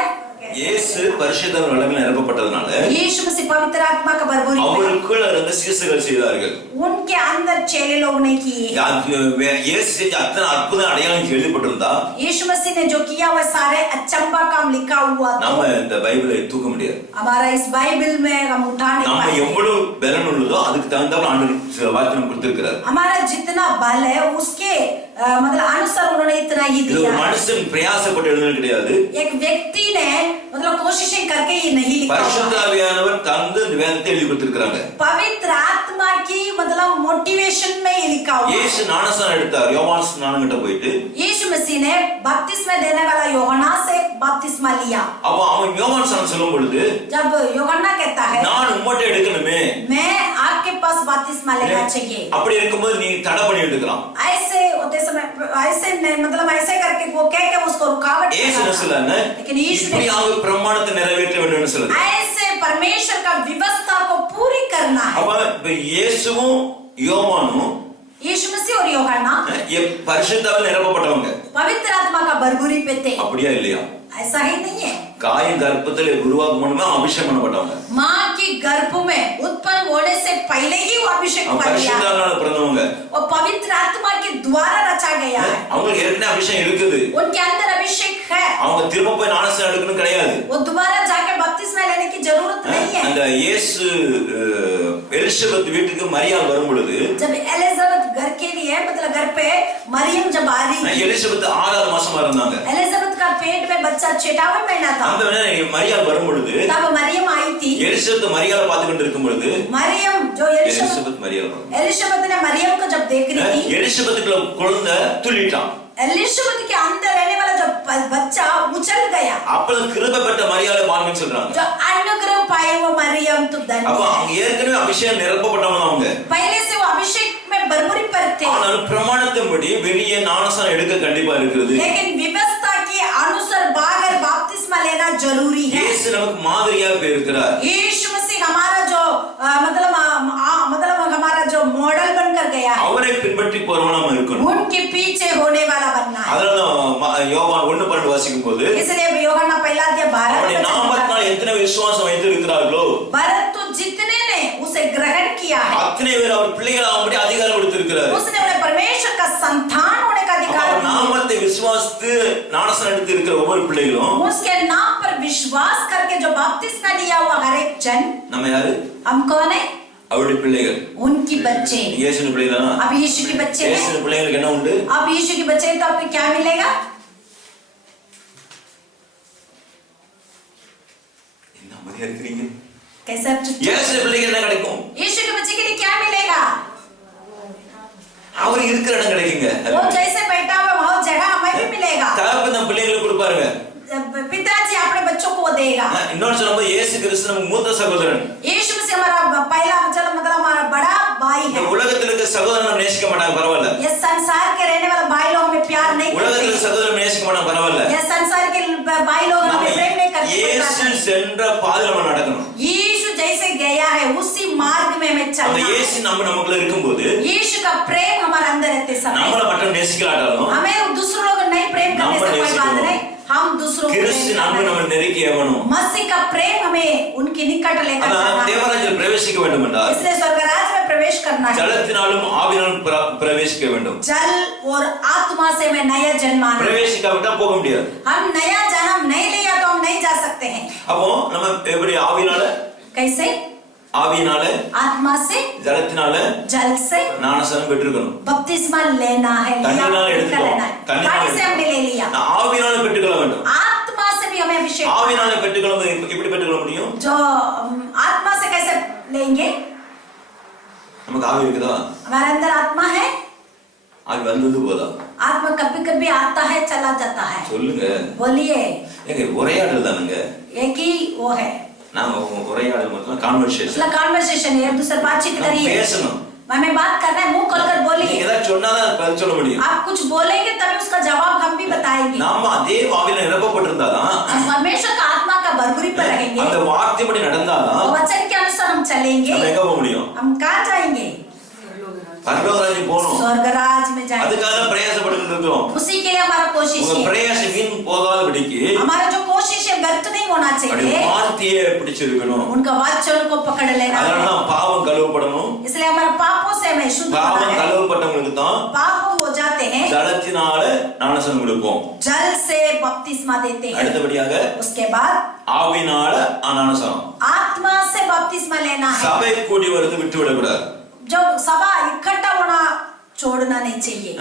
இயேசு பரிசுத்த வல்லமையில நிரப்பப்பட்டதனால यीशु मसीह पवित्र आत्मा का भरपूरी அவருக்குள்ள இருந்த சீசர்கள் செய்தார்கள். उनके अंदर चेले लोग ने किए. இயேசு செஞ்ச அத்தனை அற்புத அடையாளம் கேள்விப்பட்டிருந்தா यीशु मसीह ने जो किया वह सारे अचंबा काम लिखा हुआ था. நாம இந்த பைபிளை தூக்க முடியாது. हमारा इस बाइबल में हम उठा नहीं நாம पाएंगे. எவ்வளவு பலன் உள்ளதோ அதுக்கு தகுந்தாப்புல ஆண்டவர் வாக்கியம் கொடுத்திருக்கிறார். हमारा जितना बल है उसके मतलब अनुसार उन्होंने इतना ही இது दिया. ஒரு மனுஷன் பிரயாசப்பட்டு எழுதுனது கிடையாது. एक व्यक्ति ने मतलब कोशिशें करके ये नहीं लिखा. பரிசுத்த ஆவியானவர் தந்து இந்த வேதத்தை எழுதி கொடுத்திருக்காங்க. पवित्र आत्मा की मतलब मोटिवेशन में ये लिखा हुआ. இயேசு ஞானஸ்நானம் எடுத்தார். யோவான் ஸ்நானம் கிட்ட போயிட்டு यीशु मसीह ने बपतिस्मा देने वाला यूहन्ना से बपतिस्मा लिया. அப்ப அவன் யோவான் ஸ்நானம் சொல்லும் பொழுது जब यूहन्ना कहता है நான் உம்மட்ட எடுக்கணுமே, मैं आपके पास बपतिस्मा लेना चाहिए, அப்படி இருக்கும்போது நீ தடை பண்ணி எடுக்கலாம். ऐसे होते समय ऐसे मतलब ऐसे करके वो कह के उसको रुकावट இயேசு कर என்ன रहा था. சொல்றாரு? लेकिन यीशु இப்படி ने அவங்க பிரமாணத்தை நிறைவேற்ற வேண்டும்னு சொல்றாரு. ऐसे परमेश्वर का व्यवस्था को पूरी करना है. அப்ப இப்ப இயேசுவும் யோவானும் यीशु मसीह और यूहन्ना பரிசுத்தாவில் நிரப்பப்பட்டவங்க. पवित्र आत्मा का भरपूरी पे थे. அப்படியா இல்லையா? ऐसा ही नहीं है. காயின் கர்ப்பத்தில் உருவாக்கும் முன்னமே அபிஷேகம் பண்ணப்பட்டவங்க. माँ की गर्भ में उत्पन्न होने से पहले ही वो अभिषेक அவங்க पा लिया. பரிசுத்தாவினால பிறந்தவங்க. वो पवित्र आत्मा के द्वारा रचा गया है. அவங்களுக்கு ஏற்கனவே அபிஷேகம் இருக்குது. उनके अंदर अभिषेक है. அவங்க திரும்ப போய் ஞானஸ்நானம் எடுக்கணும் கிடையாது. वो दोबारा जाके बपतिस्मा लेने की जरूरत नहीं है. அந்த இயேசு எலிசபெத் வீட்டுக்கு மரியாள் வரும் பொழுது जब एलिजाबेथ घर के लिए मतलब घर पे मरियम जब आ रही थी, எலிசபெத் 6வது மாசமா இருந்தாங்க. एलिजाबेथ का पेट में बच्चा 6वां महीना था. அந்த வேளை மரியாள் வரும் பொழுது तब मरियम आई थी. எலிசபெத் மரியாளை பார்த்து கொண்டு இருக்கும் பொழுது मरियम जो எலிசபெத் मरियाल एलिजाबेथ ने मरियम को जब देख रही थी, எலிசபெத்துக்குள்ள குழந்தை துள்ளிட்டான். एलिजाबेथ के अंदर रहने वाला जो बच्चा उछल गया. அப்ப கிருபை பெற்ற மரியாளை வாழ்ன்னு சொல்றாங்க. जो अनुग्रह पाए वो मरियम तो धन्य அப்ப है. அவங்க ஏற்கனவே அபிஷேகம் நிரப்பப்பட்டவங்க அவங்க. पहले से वो अभिषेक में भरपूरी पर थे. ஆனால் பிரமாணத்தின்படி வெளியே ஞானஸ்நானம் எடுக்க கண்டிப்பா இருக்குது. लेकिन व्यवस्था के अनुसार बाहर बपतिस्मा लेना जरूरी है. இயேசு நமக்கு மாதிரியாக இருக்கிறார். यीशु मसीह हमारा जो मतलब हमारा जो मॉडल बनकर गया है, அவரை பின்பற்றி போறவனா நம்ம இருக்கணும். उनके पीछे होने वाला बनना है. அதனால யோவான் 1:12 வாசிக்கும் போது इसलिए यूहन्ना पहला अध्याय 12 அவருடைய நாமத்தினால் எத்தனை விசுவாசம் வைத்து இருக்கிறார்களோ परंतु जितने ने उसे ग्रहण किया है, அத்தனை பேர் அவர் பிள்ளைகளாகும்படி அதிகாரம் கொடுத்திருக்கிறார். उसने उन्हें परमेश्वर का संतान होने का अधिकार அவர் दिया. நாமத்தை விசுவாசித்து ஞானஸ்நானம் எடுத்து இருக்கிற ஒவ்வொரு பிள்ளைகளும் उसके नाम पर विश्वास करके जो बपतिस्मा लिया हुआ हर एक जन, நம்ம யாரு? हम कौन है? அவருடைய பிள்ளைகள். उनकी बच्चे. இயேசுவின் பிள்ளைகள். अब यीशु के बच्चे हैं. இயேசுவின் பிள்ளைகளுக்கு என்ன உண்டு? अब यीशु के बच्चे हैं तो आपको क्या मिलेगा? என்ன மாதிரியா இருக்கீங்க? कैसे आप चुप? இயேசுவின் பிள்ளைக்கு என்ன கிடைக்கும்? यीशु के बच्चे के लिए क्या मिलेगा? அவர் இருக்கிற இடம் கிடைக்குங்க. वो जैसे बैठा हुआ वह जगह हमें भी मिलेगा. தகப்பன் நம்ம பிள்ளைகளுக்கு கொடுப்பாருங்க. पिताजी अपने बच्चों को वो देगा. இன்னொரு சொல்லும்போது இயேசு கிறிஸ்து நம்ம மூத்த சகோதரன். यीशु मसीह हमारा पहला मतलब हमारा बड़ा भाई இந்த है. உலகத்தில் இருக்க சகோதரன் நம்ம நேசிக்க மாட்டாங்க, பரவாயில்ல. ये संसार के रहने वाला भाई लोग हमें प्यार नहीं உலகத்தில் करते. சகோதரன் நேசிக்க மாட்டாங்க, பரவாயில்ல. ये संसार के भाई लोग हमें प्रेम नहीं करते. இயேசு சென்ற பாதையில நம்ம நடக்கணும். यीशु जैसे गया है उसी मार्ग में हमें அந்த चलना है. இயேசு நமக்குள்ள இருக்கும்போது यीशु का प्रेम हमारे अंदर रहते समय நம்மள மட்டும் நேசிக்கலாட்டாலும் हमें दूसरों लोग नहीं प्रेम करने से कोई बात नहीं, हम दूसरों को கிறிஸ்து प्रेम நம்ம करना நம்ம है. நெருக்கி ஆகணும். मसीह का प्रेम हमें उनके निकट लेकर ஆனா जाना है. தேவராஜ்யத்தில் பிரவேசிக்க வேண்டும் என்றால் इसलिए स्वर्गराज में प्रवेश करना है. ஜலத்தினாலும் ஆவியினாலும் பிரவேசிக்க வேண்டும். जल और आत्मा से मैं नया जन्माना. பிரவேசிக்காவிட்டா போக முடியாது. हम नया जन्म नहीं लिया तो हम नहीं जा सकते हैं. அப்போ நம்ம எப்படி ஆவியினால, कैसे? ஆவியினால, आत्मा से, ஜலத்தினால जल से ஞானஸ்நானம் பெற்றுக்கணும். बपतिस्मा लेना है. தண்ணீரால எடுத்துக்கணும். लेना है. पानी से हमने ले लिया. ஆவியினால பெற்றுக்கொள்ள வேண்டும். आत्मा से भी हमें अभिषेक. ஆவியினால பெற்றுக்கொள்ள எப்படி பெற்றுக்கொள்ள முடியும்? जो आत्मा से कैसे लेंगे? நமக்கு ஆவி இருக்குதா? हमारे अंदर आत्मा है. ஆவி வந்து போதா? आत्मा कभी कभी आता है चला जाता है. சொல்லுங்க. बोलिए. ஏங்க உரையாடல் தானுங்க. एक ही वो है. நாம உரையாடல் मतलब கான்வர்சேஷன். मतलब कन्वर्सेशन है, एक दूसरे बातचीत करिए. பேசணும். हमें बात करना है, मुंह खोलकर बोलिए. நீங்க ஏதாவது சொன்னாதான் பதில் சொல்ல முடியும். आप कुछ बोलेंगे तभी उसका जवाब हम भी बताएंगे. நாம அதே ஆவியில நிரப்பப்பட்டிருந்தாதான், हम परमेश्वर का आत्मा का भरपूरी पर रहेंगे. அந்த வார்த்தைப்படி நடந்தாதான் और वचन के अनुसार हम चलेंगे. நம்ம எங்க போக முடியும்? हम कहाँ जाएंगे? பரலோகராஜ்யம் போகணும். स्वर्गराज में जाएंगे. அதுக்காக பிரயாசப்பட்டு இருக்கிறோம். उसी के लिए हमारा कोशिश உங்க है. பிரயாசம் வீண் போகாதபடிக்கு हमारा जो कोशिश है व्यर्थ नहीं होना அப்படி चाहिए, வார்த்தையை பிடிச்சிருக்கணும். उनका वचन को पकड़ लेना है। அதனாலதான் பாவம் கழுவப்படணும். इसलिए हमारे पापों से हमें शुद्ध होना பாவம் है। கழுவப்பட்டவங்களுக்கு தான் पाप हो जाते हैं, ஜலத்தினால ஞானஸ்நானம் கொடுப்போம். जल से बपतिस्मा देते हैं। அடுத்தபடியாக उसके बाद ஆவினால ஞானஸ்நானம். आत्मा से बपतिस्मा लेना है। சபை கூடி வரது விட்டு விடக்கூடாது. जो सभा इकट्ठा होना छोड़ना नहीं चाहिए।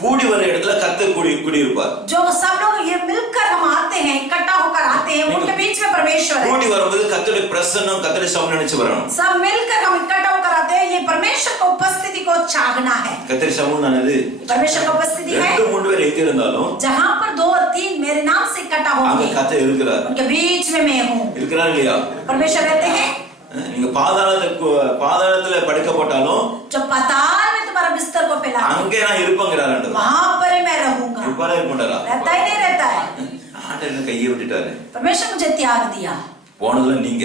கூடி வர இடத்துல கர்த்தர் கூடி இருப்பார். जो सब लोग ये मिलकर हम आते हैं, इकट्ठा होकर आते हैं, उनके बीच में परमेश्वर है। கூடி வரும்போது கர்த்தருடைய பிரசன்னம், கர்த்தருடைய சமூகம் நினைச்சு வரணும். सब मिलकर हम इकट्ठा होकर आते हैं, ये परमेश्वर की उपस्थिति को चाहना है। கர்த்தருடைய சமூகம் தானது. परमेश्वर की उपस्थिति है। 2-3 பேர் எங்க இருந்தாலும் जहाँ पर 2 और 3 मेरे नाम से इकट्ठा அங்க होंगे, கர்த்தர் இருக்கிறார். उनके बीच में मैं हूँ। இருக்கிறார் இல்லையா? परमेश्वर रहते हैं। நீங்க பாதாளத்துல படுக்கப்பட்டாலும் जो पाताल में तुम्हारा बिस्तर को फैला, அங்கே நான் இருப்பேங்கிறார் ஆண்டவர். वहाँ पर मैं रहूंगा। இருப்பாரா இருக்க மாட்டாரா? रहता ही नहीं रहता है। ஆண்டவர் என்ன கையை விட்டுட்டாரு. परमेश्वर मुझे त्याग दिया, போனதுல நீங்க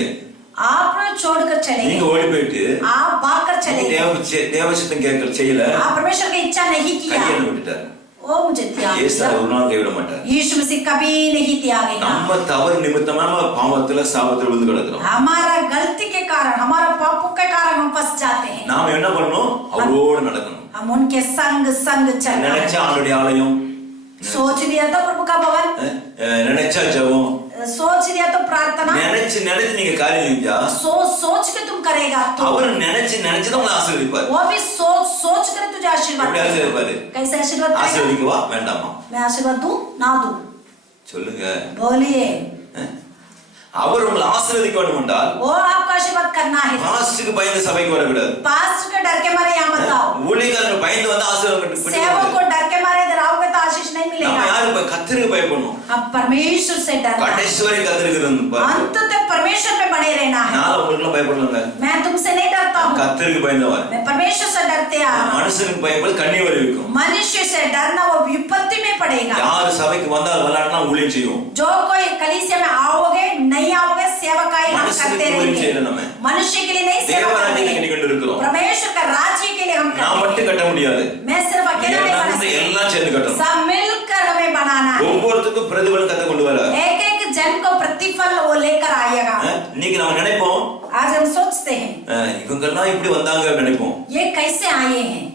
आपने छोड़कर चले நீங்க गए, ஓடி போயிட்டு आप भागकर चले गए, தேவசித்தம் கேட்கற செய்யல, आप परमेश्वर की इच्छा नहीं किया, கையை விட்டுட்டாரு. वो मुझे त्याग இயேசு दिया। ஒரு நாள் கைவிட மாட்டார். यीशु मसीह कभी नहीं त्यागेगा। நம்ம தவறு நிமித்தமா நம்ம பாவத்துல சாபத்துல விழுந்து கிடக்கிறோம். हमारा गलती के कारण, हमारा पापों के कारण हम फंस जाते हैं। நாம என்ன பண்ணணும்? அவரோடு நடக்கணும். हम उनके संग संग चलना है। நினைச்சா அவருடைய ஆலயம், सोच लिया तो प्रभु का भवन, நினைச்சா ஜெபம், सोच लिया तो प्रार्थना, நினைச்சு நீங்க காரியம் செஞ்சா सोच के तुम करेगा तो அவர் நினைச்சு தான் உங்களை ஆசீர்வதிப்பார். वो भी सोच कर तुझे आशीर्वाद எப்படி ஆசீர்வதிப்பாரு? कैसे आशीर्वाद करेगा? ஆசீர்வதிக்கவா வேண்டாமா? मैं आशीर्वाद दूं ना दूं? சொல்லுங்க. बोलिए। அவர் உங்களை ஆசீர்வதிக்க வேண்டும் என்றால் वो आपको आशीर्वाद करना है। பாஸ்டுக்கு பயந்து சபைக்கு வரக்கூடாது. पास्ट के डर के मारे यहाँ मत आओ। ஊழியக்காரனுக்கு பயந்து வந்து ஆசீர்வாதம் सेवक को डर के मारे इधर आओगे तो आशीष नहीं நம்ம मिलेगा। யாரு கர்த்தருக்கு பயப்படணும். अब परमेश्वर से डरना, கடைசி வரை கர்த்தருக்கு இருந்து अंत तक परमेश्वर में बने रहना है। நான் உங்களுக்கு பயப்படலங்க. मैं तुमसे नहीं डरता हूँ, கர்த்தருக்கு பயந்தவர். मैं परमेश्वर से डरते आ रहा हूँ। மனுஷனுக்கு பயப்பட கண்ணீர் வரும். मनुष्य से डरना वो विपत्ति में पड़ेगा। யார் சபைக்கு வந்தால் விளையாடுனா ஊழியம் செய்யும். जो कोई कलीसिया में आओगे नहीं आओगे, सेवकाई हम करते रहेंगे। मनुष्य के लिए नहीं सेवा करेंगे, परमेश्वर का राज्य के लिए हम நான் மட்டும் கட்ட முடியாது. मैं सिर्फ अकेला नहीं बना सकता, எல்லாம் சேர்ந்து கட்டணும். सब मिलकर हमें बनाना है। ஒவ்வொருத்தருக்கும் பிரதிபலன் கத்த கொண்டு வர. एक एक जन को प्रतिफल वो लेकर आएगा। இன்னைக்கு நாம நினைப்போம், आज हम सोचते हैं இவங்க எல்லாம் இப்படி வந்தாங்க நினைப்போம். ये कैसे आए हैं,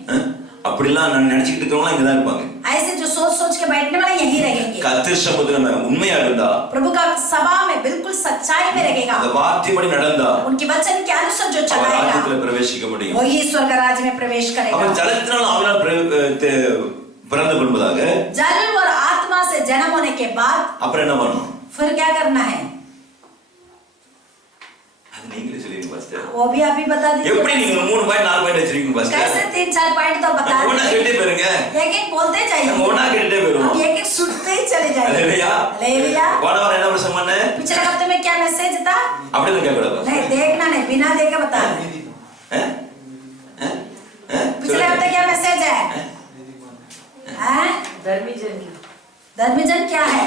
அப்படிலாம் நான் நினைச்சிட்டு இருக்கவங்க இங்க தான் இருப்பாங்க. ऐसे जो सोच के बैठने वाले यहीं रहेंगे। கர்த்தர் சமூகத்துல நம்ம உண்மையா இருந்தா, प्रभु का सभा में बिल्कुल सच्चाई में रहेगा, அந்த வார்த்தைப்படி நடந்தா उनके वचन के अनुसार जो அவர் चलाएगा ராஜ்யத்துல பிரவேசிக்க முடியும். वही ईश्वर का राज्य में प्रवेश करेगा। அவர் ஜலத்தினால் ஆவினால் பிறந்து கொள்வதாக, जल और आत्मा से जन्म होने के बाद அப்புறம் என்ன பண்ணணும்? फिर क्या करना है, அது நீங்களே சொல்லுங்க பாஸ்டர். वो भी आप ही बता दीजिए। எப்படி நீங்க 3 பாயிண்ட் 4 பாயிண்ட் வச்சிருக்கீங்க பாஸ்டர்? कैसे 3-4 पॉइंट तो बता ஒண்ணா दीजिए, கேட்டே போறீங்க. एक एक बोलते जाइए, நம்ம ஒண்ணா கேட்டே போறோம். हम एक एक सुनते ही चले जाएंगे। அல்லேலூயா. हालेलुया। போன வாரம் என்ன பிரசங்கம் பண்ணேன்? पिछले हफ्ते में क्या मैसेज था? அப்படி தான் கேட்கக்கூடாது. नहीं देखना नहीं, बिना देखे बताना। पिछले हफ्ते क्या मैसेज है? धर्मी जन क्या है?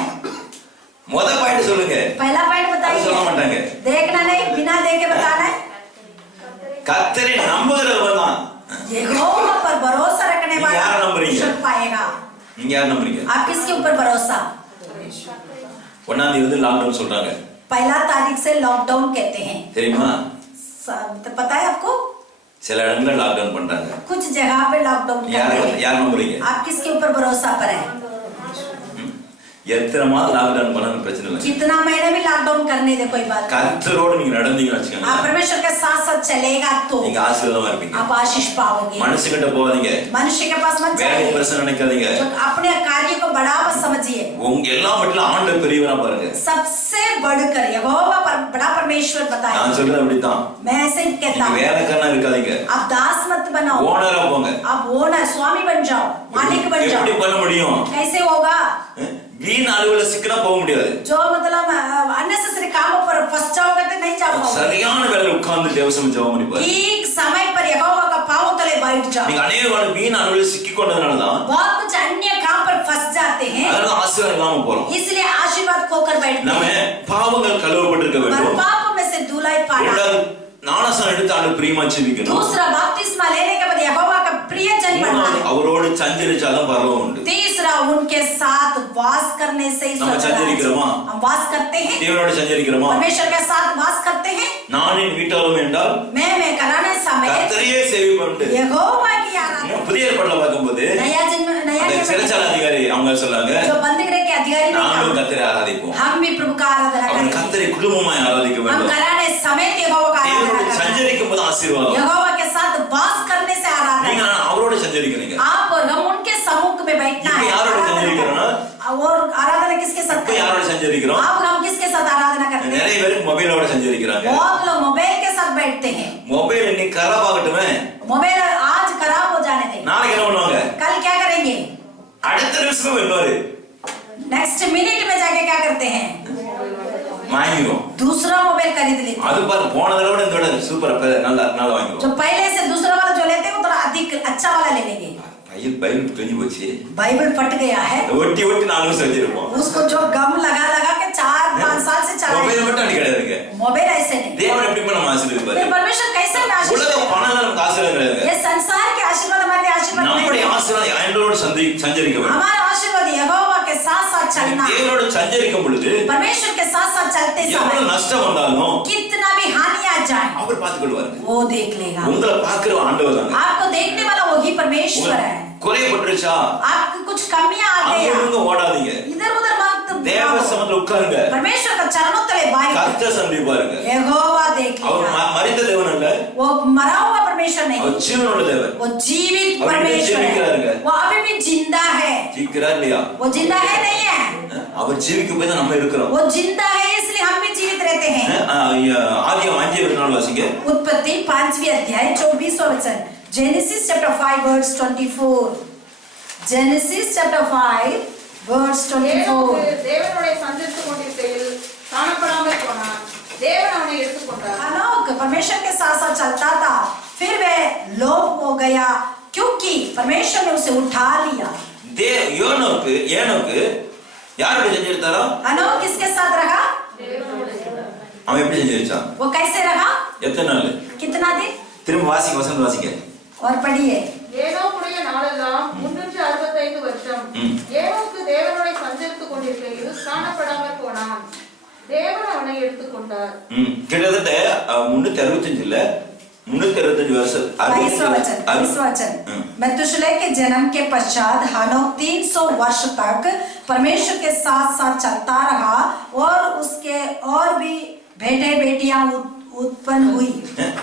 முத பாயிண்ட் சொல்லுங்க. पहला पॉइंट சொல்ல बताइए। மாட்டாங்க. देखना नहीं, बिना देखे बताना है। கர்த்தரை நம்புகிறவங்க தான். यहोवा पर भरोसा रखने நீங்க वाला யாரை நம்புறீங்க? ईश्वर पाएगा। நீங்க யார் நம்புறீங்க? आप किसके ऊपर भरोसा? 1ஆம் தேதி வந்து லாக்டவுன் சொல்றாங்க. 1 तारीख से लॉकडाउन कहते हैं, தெரியுமா? तो पता है आपको? சில இடங்கள்ல லாக்டவுன் பண்றாங்க. कुछ जगह पे लॉकडाउन करते हैं। யார் நம்புறீங்க? आप किसके ऊपर भरोसा पर है? எத்தனை மாதம் லாக்டவுன் பண்ணாலும் பிரச்சனை இல்லை. कितना महीने भी लॉकडाउन करने दे कोई बात नहीं। கர்த்தரோடு நீங்க நடந்தீங்கன்னு வச்சுக்கோங்க, आप परमेश्वर के साथ साथ चलेगा तो நீங்க ஆசீர்வாதமா இருப்பீங்க. आप आशीष पाओगे। மனுஷங்கிட்ட போகாதீங்க. मनुष्य के पास मत வேலை जाइए, பிரச்சனை நினைக்காதீங்க. जो अपने कार्य को बड़ा मत समझिए। உங்க எல்லா மட்டும் ஆண்டவர் பெரியவரா பாருங்க. सबसे बढ़कर यहोवा पर बड़ा परमेश्वर बताए। நான் சொல்றது அப்படித்தான். मैं ऐसे ही कहता நீங்க हूँ, வேலைக்காரனா இருக்காதீங்க. आप दास मत बनाओ, ஓனரா போங்க. आप ओनर स्वामी बन जाओ, मालिक बन எப்படி जाओ। பண்ண முடியும்? कैसे होगा? வீண் அலுவல சிக்கனா போக முடியாது. जो मतलब अननेसेसरी कामों पर फंस जाओगे तो नहीं जाओगे। சரியான வேலையில உட்கார்ந்து தேவசம் ஜெபம் பண்ணி பாருங்க. ठीक समय पर यहोवा का पांव तले बैठ जाओ। நீங்க अनेक வீண் அலுவல சிக்கி கொண்டதனால தான் बहुत कुछ अन्य काम पर फंस जाते हैं, அதனால ஆசீர்வாதம் இல்லாம போறோம். इसलिए आशीर्वाद खोकर बैठते நம்ம हैं। பாவங்கள் கழுவப்பட்டிருக்க पर வேண்டும். पापों में से धुलाई पाना। இரண்டாவது ஞானஸ்நானம் எடுத்து ஆண்டு பிரியமா ஜீவிக்கணும். दूसरा बपतिस्मा लेने के बाद यहोवा का प्रियजन बनना है। அவரோடு சஞ்சரிச்சாதான் பரலோகம் உண்டு. तीसरा उनके साथ वास करने से ही நம்ம स्वर्ग சஞ்சரிக்கிறோமா? राज्य। हम वास करते हैं, தேவனோடு சஞ்சரிக்கிறோமா? परमेश्वर के साथ वास करते हैं। நான் என் வீட்டாலும் என்றால் मैं कराने समय கர்த்தரையே சேவை பண்ணிட்டு यहोवा की आराधना। புதிய ஏற்பாடுல பார்க்கும்போது नया जन्म नया அந்த नियम சிறைச்சாலை அதிகாரி அவங்க சொல்லாங்க, जो बंदीगृह के अधिकारी ने நாங்களும் कहा, கர்த்தரை ஆராதிப்போம். हम भी प्रभु का आराधना அவன் करेंगे। கர்த்தரை குடும்பமாய் ஆராதிக்க हम வேண்டும். कराने समय यहोवा का आराधना தேவனோடு करेंगे। சஞ்சரிக்கும் போது ஆசீர்வாதம். यहोवा के साथ वास करने से आराधना। நீங்க அவரோட சஞ்சரிக்கிறீங்க. आप और हम उनके सम्मुख में बैठना இப்ப है। யாரோட சஞ்சரிக்கிறோம்னா? और आराधना किसके साथ இப்ப करें? யாரோட சஞ்சரிக்கிறோம்? आप हम किसके साथ आराधना करते हैं? நிறைய பேருக்கு மொபைலோட சஞ்சரிக்கிறாங்க. बहुत लोग मोबाइल के साथ बैठते हैं। மொபைல் இன்னைக்கு खराब ஆகட்டுமே, मोबाइल आज खराब हो जाने दें। நாளைக்கு என்ன பண்ணுவாங்க? कल क्या करेंगे? அடுத்த நிமிஷம் வருவாரு, नेक्स्ट मिनट में जाके क्या करते हैं? வாங்கிரும். दूसरा मोबाइल खरीद लेते हैं। அது பாரு போன தடவை இந்த விட சூப்பரா நல்லா நல்லா வாங்கிரும். जो पहले से दूसरा वाला जो लेते हैं वो थोड़ा अधिक अच्छा वाला ले लेंगे। பைபிள் கிழிஞ்சு போச்சு, बाइबल फट गया है, ஒட்டி ஒட்டி 4 வருஷம் வச்சிருப்போம். उसको जो गम लगा लगा के 4-5 साल से चला மொபைல் है। மட்டும் அடி கிடையாதுங்க. मोबाइल ऐसे नहीं। தேவன் எப்படி பண்ண ஆசீர்வதிப்பாரு? फिर परमेश्वर कैसे हमें आशीष உலக देगा? பணம் நமக்கு ஆசீர்வாதம் கிடையாதுங்க. ये संसार के आशीर्वाद हमारे लिए आशीर्वाद नहीं நம்முடைய है। ஆசீர்வாதம் ஆண்டவரோடு சஞ்சரிக்க வேண்டும். हमारा आशीर्वाद यहोवा के साथ साथ चलना। தேவனோடு சஞ்சரிக்கும் பொழுது परमेश्वर के साथ साथ चलते எவ்வளவு समय நஷ்டம் வந்தாலும் कितना भी हानि आ जाए அவர் பார்த்துக் கொள்வாரு. वो देख लेगा। உங்களை பார்க்கிற ஆண்டவர் தாங்க. आपको देखने वाला वही परमेश्वर है। குறைபட்டுருச்சா आपकी कुछ कमियां आ गई, அங்க ஓடாதீங்க, इधर उधर मत தேவ भागो। சமத்துல உட்காருங்க. परमेश्वर का चरणों तले बाई கர்த்தர் சந்திப்பாருங்க. यहोवा देख அவர் लेगा। மரித்த தேவன் அல்ல, वो मरा हुआ परमेश्वर नहीं, அவர் ஜீவனுள்ள தேவன். वो जीवित अभी भी परमेश्वर जीवित है। वो अभी भी जिंदा है। ஜீவிக்கிறார் இல்லையா? वो जिंदा है नहीं है? அவர் ஜீவிக்கும் போது தான் நம்ம இருக்கிறோம். वो जिंदा है इसलिए हम भी जीवित रहते हैं। ஆதியாகமம் 5:24 வாசிங்க. उत्पत्ति 5वीं अध्याय 24वां वचन। Genesis chapter 5 verse 24। Genesis chapter 5 verse 24। தேவனுடைய சந்தித்து கொண்டிருக்கையில் காணப்படாமல் போனான். தேவன் அவனை எடுத்துக்கொண்டார். हनोक परमेश्वर के साथ साथ चलता था, फिर वह लोप हो गया क्योंकि परमेश्वर ने उसे उठा लिया। ஏனோக்கு யாரோட சஞ்சரித்தாரோ? हनोक किसके साथ रहा? அவன் எப்படி சஞ்சரிச்சான்? वो कैसे रहा? எத்தனை நாள்? कितना दिन? திரும்ப வாசிங்க, வசனம் வாசிங்க. और पढ़िए। ஏனோக்குடைய நாளெல்லாம் 365 வருஷம். ஏனோக்கு தேவனோட சஞ்சரித்துக் கொண்டிருக்கையில் காணப்படாமல் போனான். தேவன் அவனை எடுத்துக்கொண்டார். கிட்டத்தட்ட 365 இல்ல 365 வருஷம். 22वां वचन। मेतुशेलह के जन्म के पश्चात हनोक 300 वर्ष तक परमेश्वर के साथ साथ चलता रहा और उसके और भी बेटे बेटियां उत्पन्न हुई।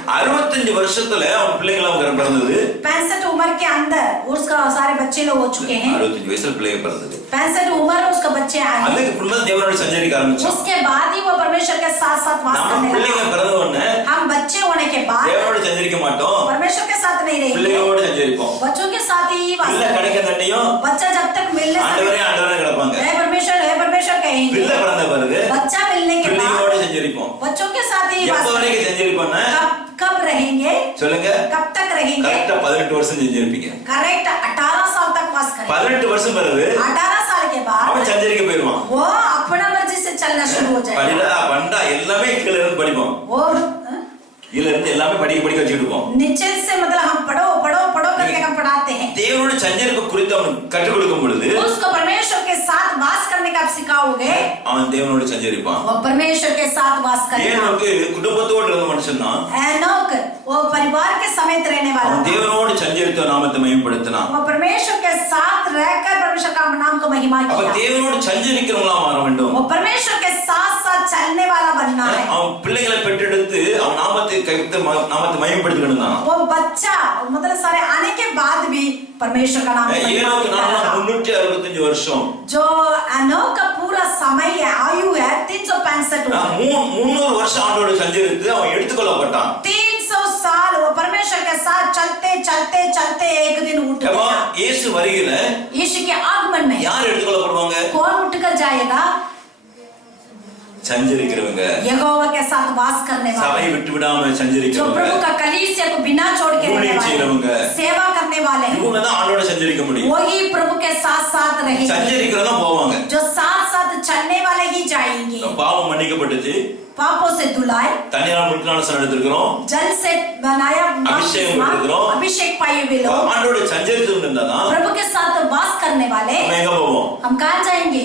65 வருஷத்துல அவன் பிள்ளைகள் பிறந்தது. 65 उम्र के अंदर उसका सारे बच्चे लोग हो चुके हैं। 65 வயசுல பிள்ளைகள் பிறந்தது. 65 उम्र में उसका बच्चे आए हैं। அதுக்கு முன்னாடி தேவனோட சஞ்சரிக்க ஆரம்பிச்சான். उसके बाद ही वो परमेश्वर के साथ साथ वास நம்ம करने பிள்ளைகள் लगा। பிறந்த உடனே हम बच्चे होने के बाद தேவனோட சஞ்சரிக்க மாட்டோம், परमेश्वर के साथ नहीं रहेंगे, பிள்ளைகளோட சஞ்சரிப்போம். बच्चों के साथ ही वास பிள்ளை करेंगे। கிடைக்க தண்டையும் बच्चा जब तक मिलने ஆண்டவரே ஆண்டவரே கிடப்பாங்க. हे परमेश्वर कहेंगे। பிள்ளை பிறந்த பிறகு बच्चा मिलने के பிள்ளைகளோட बाद சஞ்சரிப்போம். बच्चों के साथ ही वास எப்ப வரைக்கும் சஞ்சரிப்போம்னா कब रहेंगे? சொல்லுங்க. कब तक रहेंगे? கரெக்ட்டா 18 வருஷம் சஞ்சரிப்பீங்க. करेक्ट 18 साल तक वास करेंगे। 18 வருஷம் பிறகு 18 साल के அவன் बाद சஞ்சரிக்க போயிடுவான். वो अपना मर्जी से चलना शुरू हो जाएगा। படிடா பண்டா எல்லாமே கீழ இருந்து படிப்போம். वो கீழ இருந்து எல்லாமே படிக்க வச்சிட்டு இருப்போம். नीचे से मतलब हम पढ़ो पढ़ो पढ़ो करके हम पढ़ाते हैं। தேவனோட சஞ்சரிப்பு குறித்து அவன் கற்றுக் கொடுக்கும் பொழுது उसको परमेश्वर के साथ वास करने का आप सिखाओगे, அவன் தேவனோட சஞ்சரிப்பான். वो परमेश्वर के साथ वास करेगा। ஏனோக்கு குடும்பத்தோட இருந்த மனுஷன் தான். एनोक वो परिवार के समेत रहने वाला அவன் था। தேவனோட சஞ்சரித்த நாமத்தை மகிமைப்படுத்தினான். वो परमेश्वर के साथ रहकर परमेश्वर का नाम को महिमा அப்ப किया। தேவனோட சஞ்சரிக்கிறவங்களா மாற வேண்டும். वो परमेश्वर के साथ साथ चलने वाला बनना है। அவன் பிள்ளைகளை பெற்றெடுத்து அவன் நாமத்தை மகிமைப்படுத்திக்கணும் தான். वो बच्चा मतलब सारे आने के बाद भी परमेश्वर का नाम ஏனோக்கு நாம 365 வருஷம். जो एनोक का पूरा समय है, आयु है 365 300 வருஷம் ஆண்டோட சஞ்சரித்து அவன் எடுத்துக்கொள்ளப்பட்டான். 300 साल वो परमेश्वर के साथ चलते चलते चलते एक दिन उठ गया। இயேசு வருகையில यीशु के आगमन में யார் எடுத்துக்கொள்ளப்படுவாங்க? कौन उठकर जाएगा? சஞ்சரிக்கிறவங்க, यहोवा के साथ वास करने சபை वाले, விட்டு விடாம जो சஞ்சரிக்கிறவங்க, प्रभु का कलीसिया को बिना छोड़ के रहने वाले, सेवा करने वाले हैं, இவங்க தான் ஆண்டோட சஞ்சரிக்க முடியும். वही प्रभु के साथ साथ रहेंगे। சஞ்சரிக்கிறவங்க போவாங்க. जो साथ साथ चलने वाले ही जाएंगे। பாவம் மன்னிக்கப்பட்டுச்சு, पापों से धुलाए, தண்ணீரால் முழுக்கினாலும் எடுத்திருக்கிறோம், जल से बनाया, अभिषेक अभिषेक पाए हुए लोग ஆண்டோட சஞ்சரித்து இருந்தாதான் प्रभु के साथ वास करने वाले நம்ம எங்க போவோம்? हम कहाँ जाएंगे?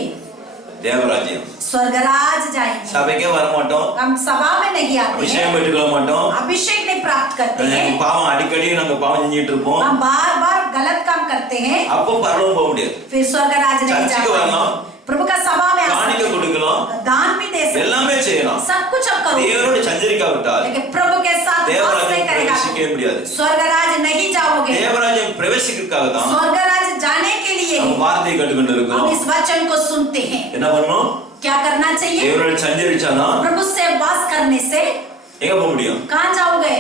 தேவராஜ்யம். स्वर्गराज जाएंगे। சபைக்கே வர மாட்டோம், हम सभा में नहीं आते அபிஷேகம் हैं, பெற்றுக்கொள்ள மாட்டோம், अभिषेक नहीं प्राप्त करते हैं, பாவம் அடிக்கடி நாங்க பாவம் செஞ்சிட்டு இருப்போம். हम बार बार गलत काम करते हैं, அப்போ பரலோகம் போக முடியாது. फिर स्वर्गराज नहीं जा சர்ச்சுக்கு வரலாம், पाएंगे। प्रभु का सभा में आ காணிக்கை सकते கொடுக்கலாம், हैं, दान भी दे सकते எல்லாமே हैं, செய்யலாம். सब कुछ अब करो, தேவனோடு சஞ்சரிக்காவிட்டால் लेकिन प्रभु के साथ वास தேவராஜ்யம் नहीं करेगा பிரவேசிக்கவே முடியாது. स्वर्गराज नहीं जाओगे। தேவராஜ்யம் பிரவேசிக்கிறதுக்காக தான் स्वर्गराज जाने के लिए நம்ம வார்த்தையை கற்றுக்கொண்டு हम இருக்கோம். इस वचन को सुनते हैं। என்ன பண்ணணும்? क्या करना चाहिए? தேவனோடு சஞ்சரிச்சாதான் प्रभु से वास करने से எங்க போக முடியும்? कहाँ जाओगे?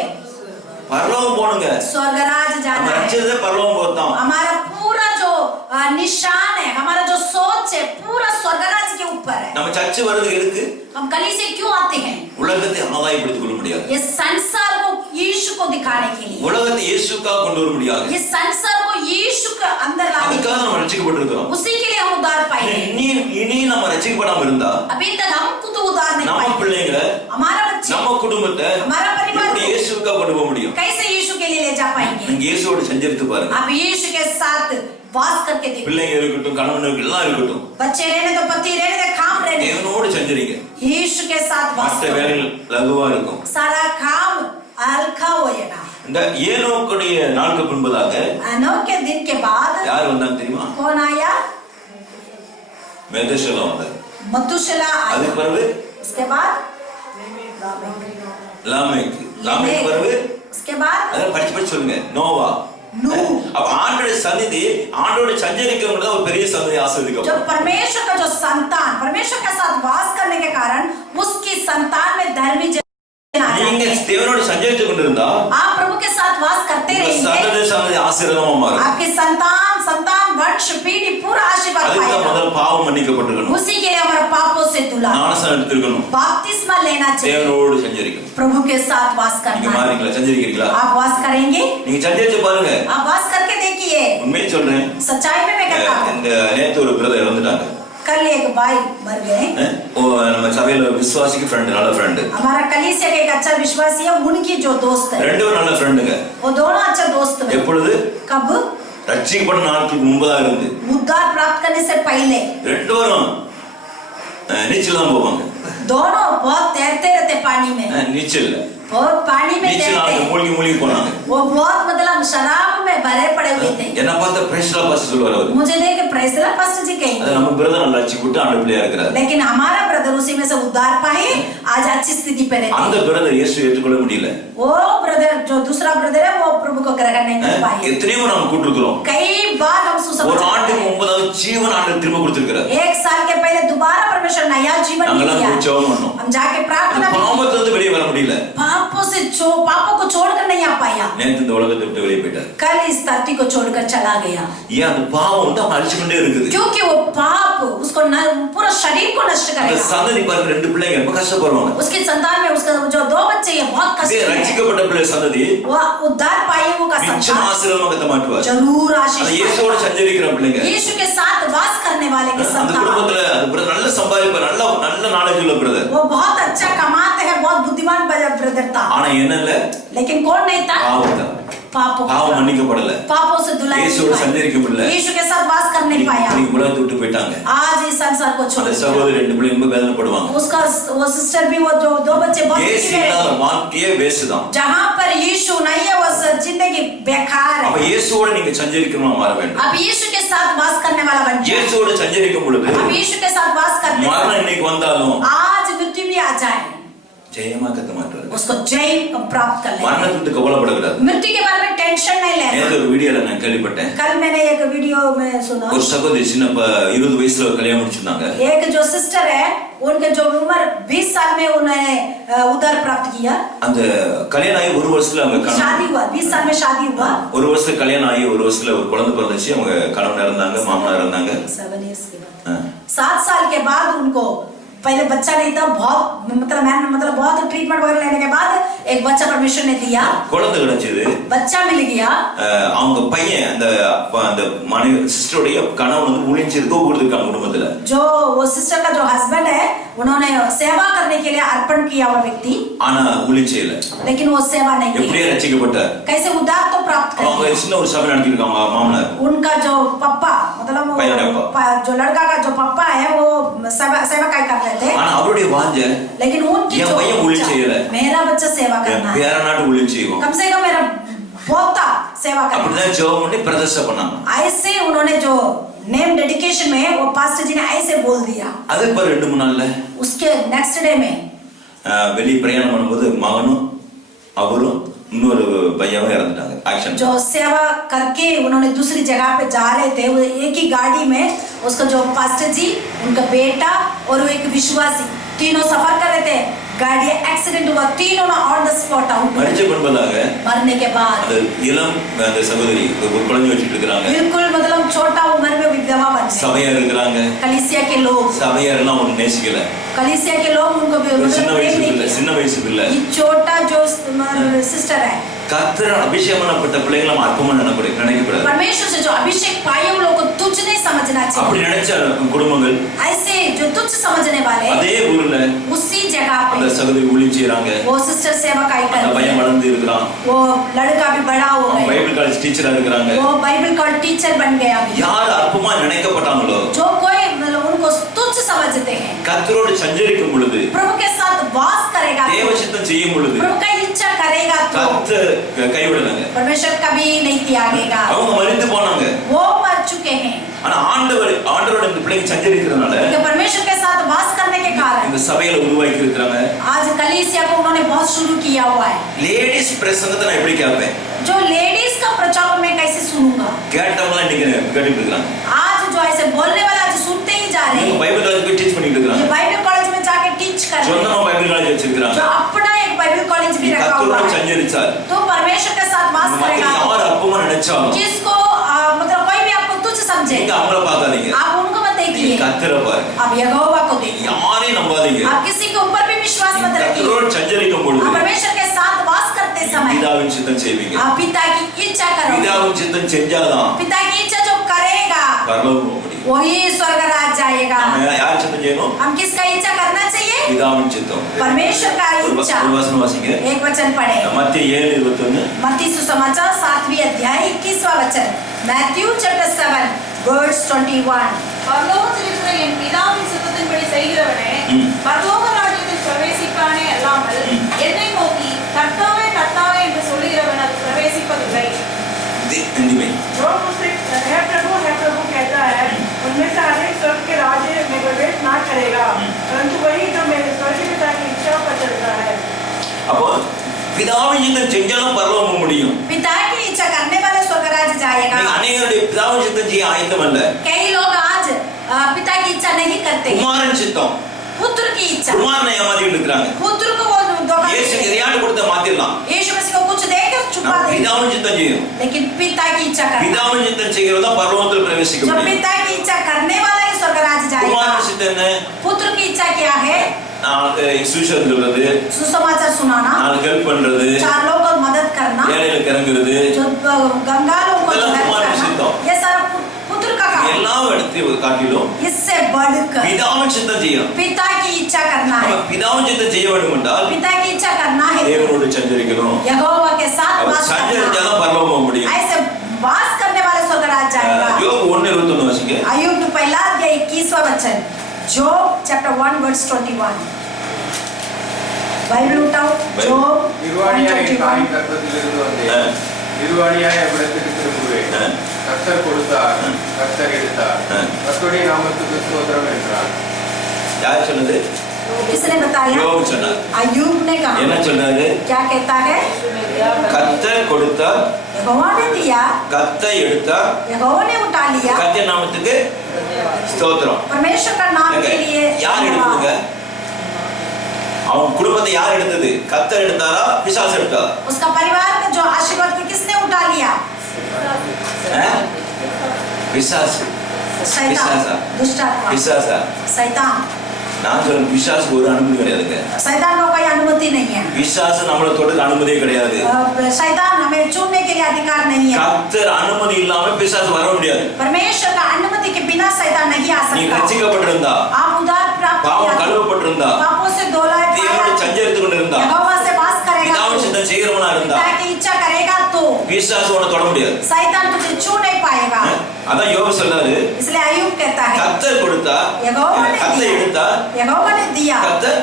பரலோகம் போணுங்க. स्वर्गराज நம்ம जाना है। ரட்சித்ததே பரலோகம் போதான். हमारा पूरा जो निशान है, हमारा जो सोच है, पूरा स्वर्गराज के ऊपर है। நம்ம சர்ச்சு வர்றதுக்கு எதுக்கு? हम कली से क्यों आते हैं? உலகத்தை ஆதாயப்படுத்திக் கொள்ள முடியாது. ये संसार को यीशु को दिखाने के लिए, உலகத்தை இயேசுக்காக கொண்டு வர முடியாது. ये संसार को यीशु के अंदर लाने के அதுக்காக நம்ம ரட்சிக்கப்பட்டிருக்கிறோம். लिए, उसी के लिए हम उद्धार पाए हैं। இனி நம்ம ரட்சிக்கப்படாம இருந்தா अभी तक हम खुद उद्धार नहीं நம்ம पाए। பிள்ளைங்க, हमारा बच्चे, நம்ம குடும்பத்தை हमारा परिवार எப்படி இயேசுக்காக கொண்டு போக முடியும்? कैसे यीशु के लिए ले जा पाएंगे? நீங்க இயேசுவோடு சஞ்சரித்து பாருங்க. आप यीशु के साथ वास करके देखो। பிள்ளைங்க இருக்கட்டும், கணவன் எல்லாம் இருக்கட்டும், बच्चे रहने दो, पति रहने दो, काम रहने दो, தேவனோடு சஞ்சரிங்க. यीशु के साथ वास மற்ற करो। வேலைகள் லகுவா இருக்கும். सारा काम हल्का होएगा। இந்த ஏனோக்குடைய நாளுக்கு பின்பதாக अनोख के दिन के बाद யார் வந்தாங்க தெரியுமா? कौन आया? மெதுசலா வந்தார். मथुशेला அதுக்கு आया। பிறகு उसके बाद லாமேக். லாமேக் பிறகு उसके बाद அத படிச்சு சொல்லுங்க. நோவா. नूह। அப்ப ஆண்டோட சந்நிதி, ஆண்டோட சஞ்சரிக்கிறவங்க ஒரு பெரிய சந்நிதி जो ஆசீர்வதிக்கப்படும். परमेश्वर का जो संतान, परमेश्वर के साथ वास करने के कारण उसकी संतान में धर्मी जन आ நீங்க जाते हैं। தேவனோடு சஞ்சரித்து கொண்டிருந்தா आप प्रभु के साथ वास करते உங்க रहेंगे, சந்ததி ஆசீர்வாதமா மாறும். आपकी संतान वंश पीढ़ी पूरा आशीर्वाद அதுக்கு पाएगा। முதல்ல பாவம் மன்னிக்கப்பட்டிருக்கணும், उसी के लिए हमारे पापों से धुला, ஞானஸ்நானம் எடுத்திருக்கணும், बपतिस्मा लेना चाहिए, தேவனோடு சஞ்சரிக்கணும். प्रभु के साथ वास நீங்க करना है। மாறீங்களா? சஞ்சரிக்கிறீங்களா? आप वास करेंगे? நீங்க சஞ்சரிச்சு பாருங்க. आप वास करके देखिए। உண்மையை சொல்றேன். सच्चाई में मैं कहता हूँ, இந்த நேத்து ஒரு பிரதர் இறந்துட்டாங்க. कल एक भाई मर गए। நம்ம சபையில விசுவாசிக்கு ஃப்ரெண்ட், நல்ல ஃப்ரெண்ட். हमारा कलीसिया का एक अच्छा विश्वासी है, उनकी जो दोस्त है, ரெண்டு பேரும் நல்ல ஃப்ரெண்டுங்க. वो दोनों अच्छा दोस्त है। எப்பொழுது? कब? ரட்சிக்கப்பட்ட நாட்களுக்கு முன்பதாக இருந்து उद्धार प्राप्त करने से पहले ரெண்டு பேரும் நீச்சல் தான் போவாங்க. दोनों बहुत तैरते रहते पानी में, நீச்சல் बहुत पानी में நீச்சல் तैरते। மூழ்கி போனாங்க. वो बहुत मतलब शराब में भरे पड़े हुए थे। என்ன பார்த்தா பிரேஸ்லா பாஸ் சொல்லுவார் அவர். मुझे देख के प्रेसला पास्टर जी कहेंगे, அது நம்ம பிரதர் நல்லா ரட்சிக்கப்பட்டு ஆண்டு பிள்ளையா இருக்கிறார். लेकिन हमारा ब्रदर उसी में से उद्धार पाए, आज अच्छी स्थिति पे रहते அந்த हैं। பிரதர் இயேசு ஏற்றுக்கொள்ள முடியல. वो ब्रदर जो दूसरा ब्रदर है वो प्रभु को ग्रहण नहीं कर पाए। எத்தனையோ நம்ம கூட்டிருக்கிறோம். कई बार हम ஒரு सुसमाचार ஆண்டுக்கு முன்பதாக ஜீவன் ஆண்டு திரும்ப கொடுத்திருக்கிறார். एक साल के पहले दोबारा परमेश्वर नया जीवन நாங்கெல்லாம் दिया। ஜெபம் பண்ணோம். हम जाके प्रार्थना भी की। பாவத்துல இருந்து வெளியே வர முடியல. पापों को छोड़कर नहीं आ पाया। நேத்து இந்த உலகத்தை விட்டு வெளியே போயிட்டார். कल इस धरती को छोड़कर चला गया, ஏன்? அந்த பாவம் வந்து அவன் அழிச்சுக்கிட்டே இருக்குது. क्योंकि वो पाप उसको पूरा शरीर को नष्ट அந்த करेगा। சந்ததி பாருங்க, ரெண்டு பிள்ளைங்க ரொம்ப கஷ்டப்படுவாங்க. उसकी संतान में उसका जो दो बच्चे हैं बहुत कष्ट இதே है। ரட்சிக்கப்பட்ட பிள்ளை சந்ததி वो उद्धार पाए वो का நிச்சயம் संतान ஆசீர்வாதமாக கத்த மாட்டுவார். जरूर அந்த आशीष இயேசுவோட पाएगा। சஞ்சரிக்கிற பிள்ளைங்க यीशु के साथ वास करने वाले के அந்த संतान, குடும்பத்துல அந்த பிரதர் நல்ல சம்பாதிப்பார், நல்ல நாலேஜ் உள்ள பிரதர். वो बहुत अच्छा कमाते हैं, बहुत बुद्धिमान ब्रदर था, ஆனா என்ன இல்ல? लेकिन कौन नहीं था? பாவம் தான். पापों பாவம் மன்னிக்கப்படல. पापों से धुलाई இயேசுவோட नहीं சஞ்சரிக்க முடியல. पाया, यीशु के साथ वास कर नहीं पाया। நீ உலகத்தை விட்டு போயிட்டாங்க. आज इस संसार को छोड़ அந்த दिया। சகோதரி ரெண்டு பிள்ளைங்க ரொம்ப வேதனைப்படுவாங்க. उसका वो सिस्टर भी, वो जो दो बच्चे बहुत இயேசு दुखी இல்லாத रहे। வாழ்க்கையே வேஸ்ட் தான். जहाँ पर यीशु नहीं है वो जिंदगी बेकार அப்ப है। இயேசுவோட நீங்க சஞ்சரிக்கணுமா மாற வேண்டும். अब यीशु के साथ वास करने वाला बन जाए। இயேசுவோட சஞ்சரிக்கும் பொழுது अब यीशु के साथ वास करने மரணம் இன்னைக்கு வந்தாலும் आज मृत्यु भी आ जाए, ஜெயமா கத்த மாட்டாரு. उसको जय प्राप्त कर ले। மரணத்துக்கு கவலைப்படக்கூடாது. मृत्यु के बारे में टेंशन नहीं நேத்து लेना। ஒரு வீடியோல நான் கேள்விப்பட்டேன். कल मैंने एक वीडियो में सुना, ஒரு சகோதரி சின்ன 20 வயசுல ஒரு கல்யாணம் முடிச்சிருந்தாங்க. एक जो सिस्टर है उनके जो उम्र 20 साल में उन्होंने उद्धार प्राप्त किया। அந்த கல்யாணம் ஆகி ஒரு வருஷத்துல அவங்க शादी हुआ, 20 साल में शादी हुआ। ஒரு வருஷத்துல கல்யாணம் ஆகி ஒரு வருஷத்துல ஒரு குழந்தை பிறந்துச்சு. அவங்க கணவன் இறந்தாங்க, மாமனார் இறந்தாங்க. 7 years के बाद, 7 साल के बाद उनको पहले बच्चा नहीं था, बहुत मतलब बहुत ट्रीटमेंट वगैरह लेने के बाद एक बच्चा परमेश्वर ने दिया, குழந்தை கிடைச்சது. बच्चा मिल गया। அவங்க பையன் அந்த மனைவி சிஸ்டருடைய கணவன் வந்து ஊழியம் செய்து கொடுத்துருக்காங்க குடும்பத்துல. जो वो सिस्टर का जो हस्बैंड है उन्होंने सेवा करने के लिए अर्पण किया हुआ व्यक्ति, ஆனா ஊழியம் செய்யல. लेकिन वो सेवा नहीं की। எப்படியே ரட்சிக்கப்பட்டார். कैसे उद्धार तो प्राप्त அவங்க कर சின்ன ஒரு சபை நடத்திருக்காங்க மாமனார். उनका जो पप्पा मतलब जो लड़का का जो पप्पा है वो सेवा काय कर रहे थे, ஆனா அவருடைய வாஞ்சை लेकिन उनकी என் जो பையன் ஊழியம் செய்யல, मेरा बच्चा सेवा करना है, வேற நாட்டு ஊழியம் செய்வோம். कम से कम मेरा पोता सेवा करना है। அப்படிதான் ஜெபம் பண்ணி பிரதிஷ்டை பண்ணாங்க. ऐसे उन्होंने जो नेम डेडिकेशन में वो पास्टर जी ने ऐसे बोल दिया। அதுக்கு பிறகு 2-3 நாள்ல उसके नेक्स्ट डे में வெளி பிரயாணம் பண்ணும்போது மகனும் அவரும் இன்னொரு பையனும் இறந்துட்டாங்க ஆக்சிடென்ட். जो सेवा करके उन्होंने दूसरी जगह पे जा रहे थे, वो एक ही गाड़ी में उसका जो पास्टर जी, उनका बेटा और वो एक विश्वासी, तीनों सफर कर रहे थे, गाड़ी एक्सीडेंट हुआ, तीनों ना ऑन द स्पॉट आउट। மரிச்ச பின்பதாக मरने के बाद அந்த இளம் அந்த சகோதரி ஒரு குழந்தை வச்சிட்டு இருக்காங்க. बिल्कुल मतलब छोटा उम्र में विधवा बन गए। சபையார் இருக்காங்க. कलीसिया के लोग, சபையாரெல்லாம் அவங்க நேசிக்கல. कलीसिया के लोग उनको சின்ன मतलब வயசு प्रेम नहीं பிள்ளை, किया। சின்ன வயசு பிள்ளை. ये छोटा जो सिस्टर है, கர்த்தர் அபிஷேகம் பண்ணப்பட்ட பிள்ளைகளை நம்ம அற்பமா நினைக்கக்கூடாது. परमेश्वर से जो अभिषेक पाए हुए लोगों को तुच्छ नहीं समझना அப்படி चाहिए। நினைச்ச குடும்பங்கள் ऐसे जो तुच्छ समझने वाले அதே ஊர்ல उसी जगह அந்த पे சகோதரி ஊழியம் செய்றாங்க. वो सिस्टर सेवा का அந்த कर பையன் வளர்ந்து இருக்கிறான். वो लड़का भी बड़ा हो गया, பைபிள் காலேஜ் டீச்சரா இருக்கிறாங்க. वो बाइबल का टीचर बन गया अभी। யார் அற்பமா நினைக்கப்பட்டாங்களோ जो कोई मतलब उनको तुच्छ समझते हैं, கர்த்தரோடு சஞ்சரிக்கும் பொழுது, प्रभु के साथ वास करेगा தேவ तो, சித்தம் செய்யும் பொழுது प्रभु का इच्छा करेगा तो கர்த்தர் கைவிடலங்க. परमेश्वर कभी नहीं त्यागेगा। அவங்க மரித்து போனாங்க. वो मर चुके हैं, ஆனா ஆண்டவரோட இந்த பிள்ளைங்க சஞ்சரிக்கிறதுனால क्योंकि परमेश्वर के साथ वास करने के कारण இந்த சபையில உருவாக்கி இருக்கிறாங்க. आज कलीसिया को उन्होंने बहुत शुरू किया हुआ है। லேடிஸ் பிரசங்கத்தை நான் எப்படி கேட்பேன்? जो लेडीज का प्रचार मैं कैसे सुनूंगा? கேட்டவங்க இன்னைக்கு கேட்டுட்டு இருக்காங்க. आज जो ऐसे बोलने वाला आज सुनते ही जा रहे हैं। பைபிள் காலேஜ் போய் டீச் பண்ணிட்டு ये இருக்காங்க. बाइबल कॉलेज में जाके टीच कर रहे சொந்தமா हैं, பைபிள் காலேஜ் வச்சிருக்காங்க. जो अपना एक बाइबल कॉलेज भी रखा हुआ கர்த்தரோடு है। சஞ்சரிச்சார். तो परमेश्वर के साथ वास करेगा तो யார் அற்பமா நினைச்சாலும் जिसको मतलब कोई भी आपको तुच्छ समझे, நீங்க அவங்கள பார்க்காதீங்க. आप उनको मत நீங்க देखिए, கர்த்தரை பாருங்க. आप यहोवा को देखिए। யாரையும் நம்பாதீங்க. आप किसी के ऊपर भी विश्वास मत रखिए। கர்த்தரோடு சஞ்சரிக்கும் आप பொழுது परमेश्वर के साथ वास करते समय பிதாவின் சித்தம் செய்வீங்க. आप पिता की इच्छा करोगे। பிதாவின் சித்தம் செஞ்சாதான் पिता की इच्छा जो करेगा பரலோகம் போக முடியும். वही स्वर्ग राज जाएगा। நம்ம யார் சித்தம் செய்யணும்? हम किसका इच्छा करना चाहिए? பிதாவின் சித்தம். परमेश्वर का इच्छा। ஒரு வசனம் வாசிங்க. एक वचन पढ़े, மத்திய 7:21. मत्ती सुसमाचार 7वीं अध्याय 21वां वचन, मैथ्यू चैप्टर 7 वर्स 21। பரலோகத்தில் இருக்கிற என் பிதாவின் சித்தத்தின்படி செய்கிறவனே பரலோக ராஜ்யத்தில் பிரவேசிப்பானே அல்லாமல் என்னை நோக்கி கர்த்தாவே கர்த்தாவே என்று சொல்லுகிறவன் அது பிரவேசிப்பதில்லை। हिंदी में जो मुझसे है प्रभु कहता है, उनमें से अनेक स्वर्ग के राज्य में प्रवेश ना करेगा, परंतु वही जो मेरे स्वर्ग पिता की इच्छा पर चलता है। அப்போ பிதாவின் சித்தம் செஞ்சாலும் பரலோகம் போக முடியும். पिता की इच्छा करने वाला स्वर्ग राज जाएगा। நீங்க அநேகருடைய பிதாவின் சித்தம் செய்ய ஆயத்தம் அல்ல. कई लोग आज पिता की इच्छा नहीं करते, குமாரன் சித்தம். पुत्र की इच्छा, குமாரனை ஏமாத்திட்டு இருக்காங்க. पुत्र को वो धोखा இயேசு देते हैं। எதையாவது கொடுத்த மாத்திரலாம். यीशु मसीह को कुछ देकर छुपा நம்ம देंगे, பிதாவின் சித்தம் செய்யும். लेकिन पिता की इच्छा करना, பிதாவின் சித்தம் செய்கிறதா பரலோகத்தில் பிரவேசிக்க जो முடியும். पिता की इच्छा करने वाला ही स्वर्ग राज जाएगा। குமாரன் சித்தம் என்ன? पुत्र की इच्छा क्या है? சுவிசேஷம் சொல்றது, सुसमाचार सुनाना, நாளைக்கு ஹெல்ப் பண்றது, चार लोगों को मदद करना, ஏழைகளுக்கு இறங்குறது, जो गंगालों को இதெல்லாம் मदद குமாரன் करना, சித்தம். ये सारा पुत्र का काम। எல்லா இடத்தையும் காட்டிலும் इससे बढ़कर பிதாவின் சித்தம் செய்யணும். पिता की इच्छा करना है। நம்ம பிதாவின் சித்தம் செய்ய வேண்டும் என்றால் पिता की इच्छा करना है, தேவனோடு சஞ்சரிக்கணும். यहोवा के साथ அவர் वास करना, சஞ்சரிச்சாதான் பரலோகம் போக முடியும். ऐसे वास करने वाले स्वर्ग राज जाएगा। யோபு 1:21 வாசிங்க. अय्यूब का पहला अध्याय 21वां वचन, जॉब चैप्टर 1 वर्स 21। बाइबल उठाओ, जॉब நிர்வாணியாய் 1:21। தாயின் கர்ப்பத்திலிருந்து வந்தேன், நிர்வாணியாய் அவ்விடத்துக்கு திரும்புவேன். கர்த்தர் கொடுத்தார், கர்த்தர் எடுத்தார், கர்த்தருடைய நாமத்துக்கு ஸ்தோத்திரம் என்றார். யார் சொன்னது? किसने बताया? யோபு சொன்னார். अय्यूब ने कहा। என்ன சொன்னாரு? क्या कहता है? கர்த்தர் கொடுத்தார், यहोवा ने दिया, கர்த்தர் எடுத்தார், यहोवा ने उठा लिया, கர்த்தர் நாமத்துக்கு ஸ்தோத்திரம். परमेश्वर का नाम के लिए யார் எடுத்ததுங்க? அவன் குடும்பத்தை யார் எடுத்தது? கர்த்தர் எடுத்தாரா பிசாசு எடுத்தாரா? उसका परिवार का जो आशीर्वाद को किसने उठा लिया? பிசாசு. शैतान, पिशाचा। दुष्ट आत्मा, பிசாசா? शैतान। நான் சொல்றேன் பிசாசுக்கு ஒரு அனுமதி கிடையாதுங்க. शैतान को कोई अनुमति नहीं है। பிசாசு நம்மள தொடுற அனுமதியே கிடையாது. शैतान हमें छूने के लिए अधिकार नहीं है। கர்த்தர் அனுமதி இல்லாம பிசாசு வர முடியாது. परमेश्वर का अनुमति के बिना शैतान नहीं आ நீ सकता। ரட்சிக்கப்பட்டிருந்தா, आप उद्धार प्राप्त பாவம் किया, கழுவப்பட்டிருந்தா पापों से धुलाई தேவனோடு पाया, சஞ்சரித்துக் கொண்டிருந்தா यहोवा से वास करेगा பிதாவின் तो, சித்தம் செய்கிறவனா இருந்தா पिता की इच्छा करेगा तो பிசாசு உன்னை தொட முடியாது. शैतान तुझे छू नहीं पाएगा। அதான் யோபு சொல்றாரு, इसलिए अय्यूब कहता है கர்த்தர் கொடுத்தா यहोवा ने கர்த்தர் दिया, எடுத்தா यहोवा ने दिया, கர்த்தர்